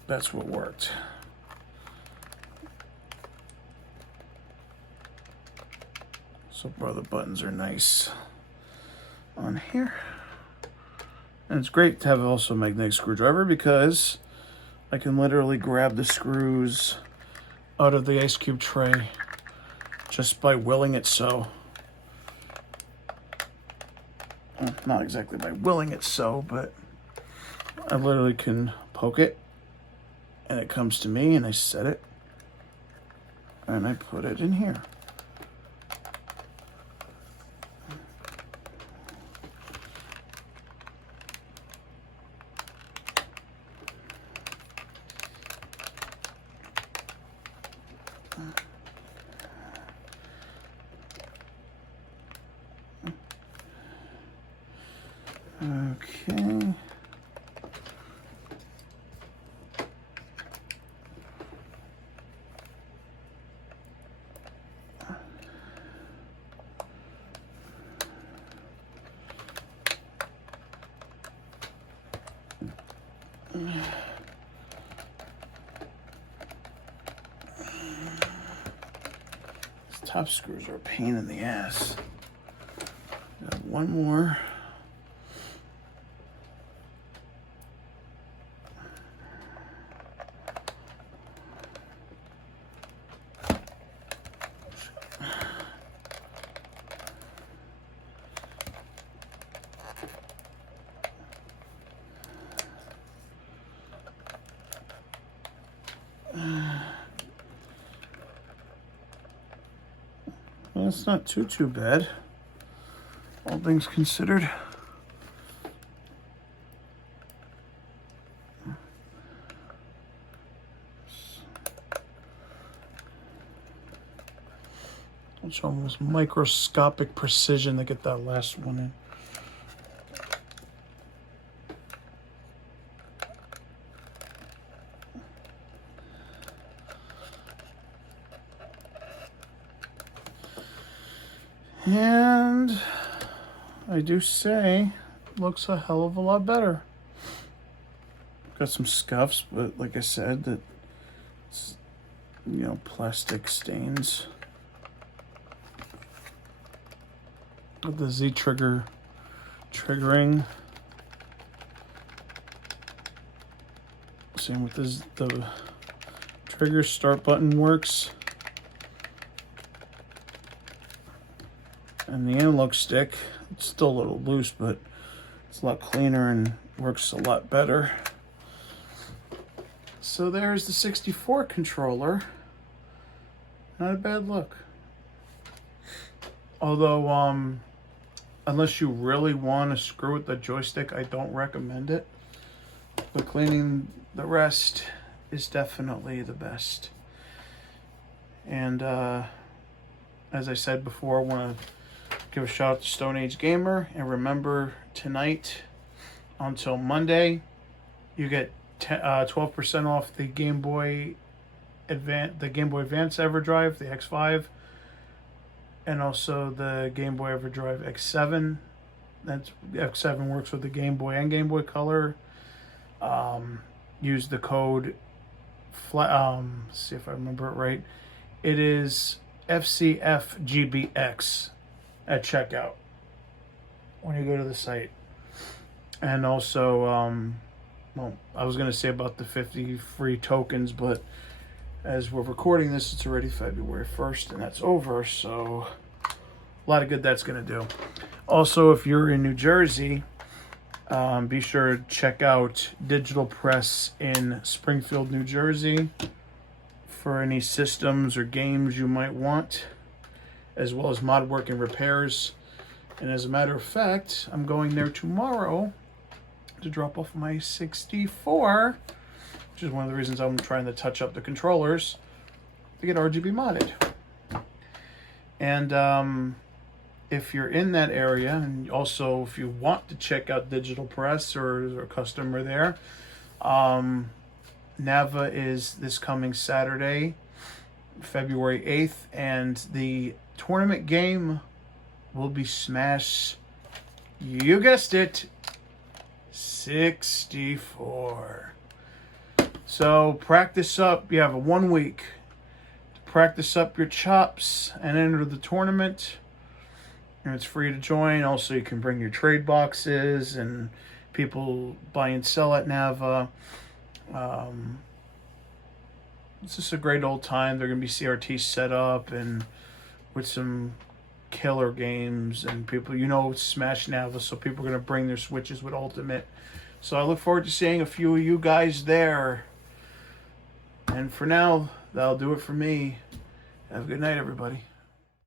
That's what worked. So far the buttons are nice on here. And it's great to have also a magnetic screwdriver because I can literally grab the screws out of the ice cube tray just by willing it so. Well, not exactly by willing it so, but I literally can poke it and it comes to me and I set it and I put it in here. Okay. These top screws are a pain in the ass. Got one more. Well, it's not too bad, all things considered. It's almost microscopic precision to get that last one in. And I do say, looks a hell of a lot better. Got some scuffs, but like I said, that it's, plastic stains. With the Z trigger triggering. Same with this, the trigger start button works. And the analog stick, it's still a little loose, but it's a lot cleaner and works a lot better. So there's the 64 controller. Not a bad look. Although, unless you really want to screw with the joystick, I don't recommend it. But cleaning the rest is definitely the best. And as I said before, I want to give a shout out to Stone Age Gamer. And remember, tonight until Monday, you get 12% off the Game Boy Advance EverDrive, the X5, and also the Game Boy EverDrive X7. That's X7 works with the Game Boy and Game Boy Color. Use the code see if I remember it right. It is FCFGBX at checkout when you go to the site. And also, well, I was going to say about the 50 free tokens, but as we're recording this, it's already February 1st, and that's over, so a lot of good that's going to do. Also, if you're in New Jersey, be sure to check out Digital Press in Springfield, New Jersey for any systems or games you might want, as well as mod work and repairs. And as a matter of fact, I'm going there tomorrow to drop off my 64, which is one of the reasons I'm trying to touch up the controllers to get RGB modded. And if you're in that area, and also if you want to check out Digital Press or a customer there, NAVA is this coming Saturday, February 8th, and the tournament game will be Smash, you guessed it, 64. So practice up. You have a 1 week to practice up your chops and enter the tournament. And it's free to join. Also, you can bring your trade boxes, and people buy and sell at NAVA. It's just a great old time. They're going to be CRT set up and with some killer games, and people, it's Smash NAVA, so people are going to bring their Switches with Ultimate. So I look forward to seeing a few of you guys there. And for now, that'll do it for me. Have a good night, everybody.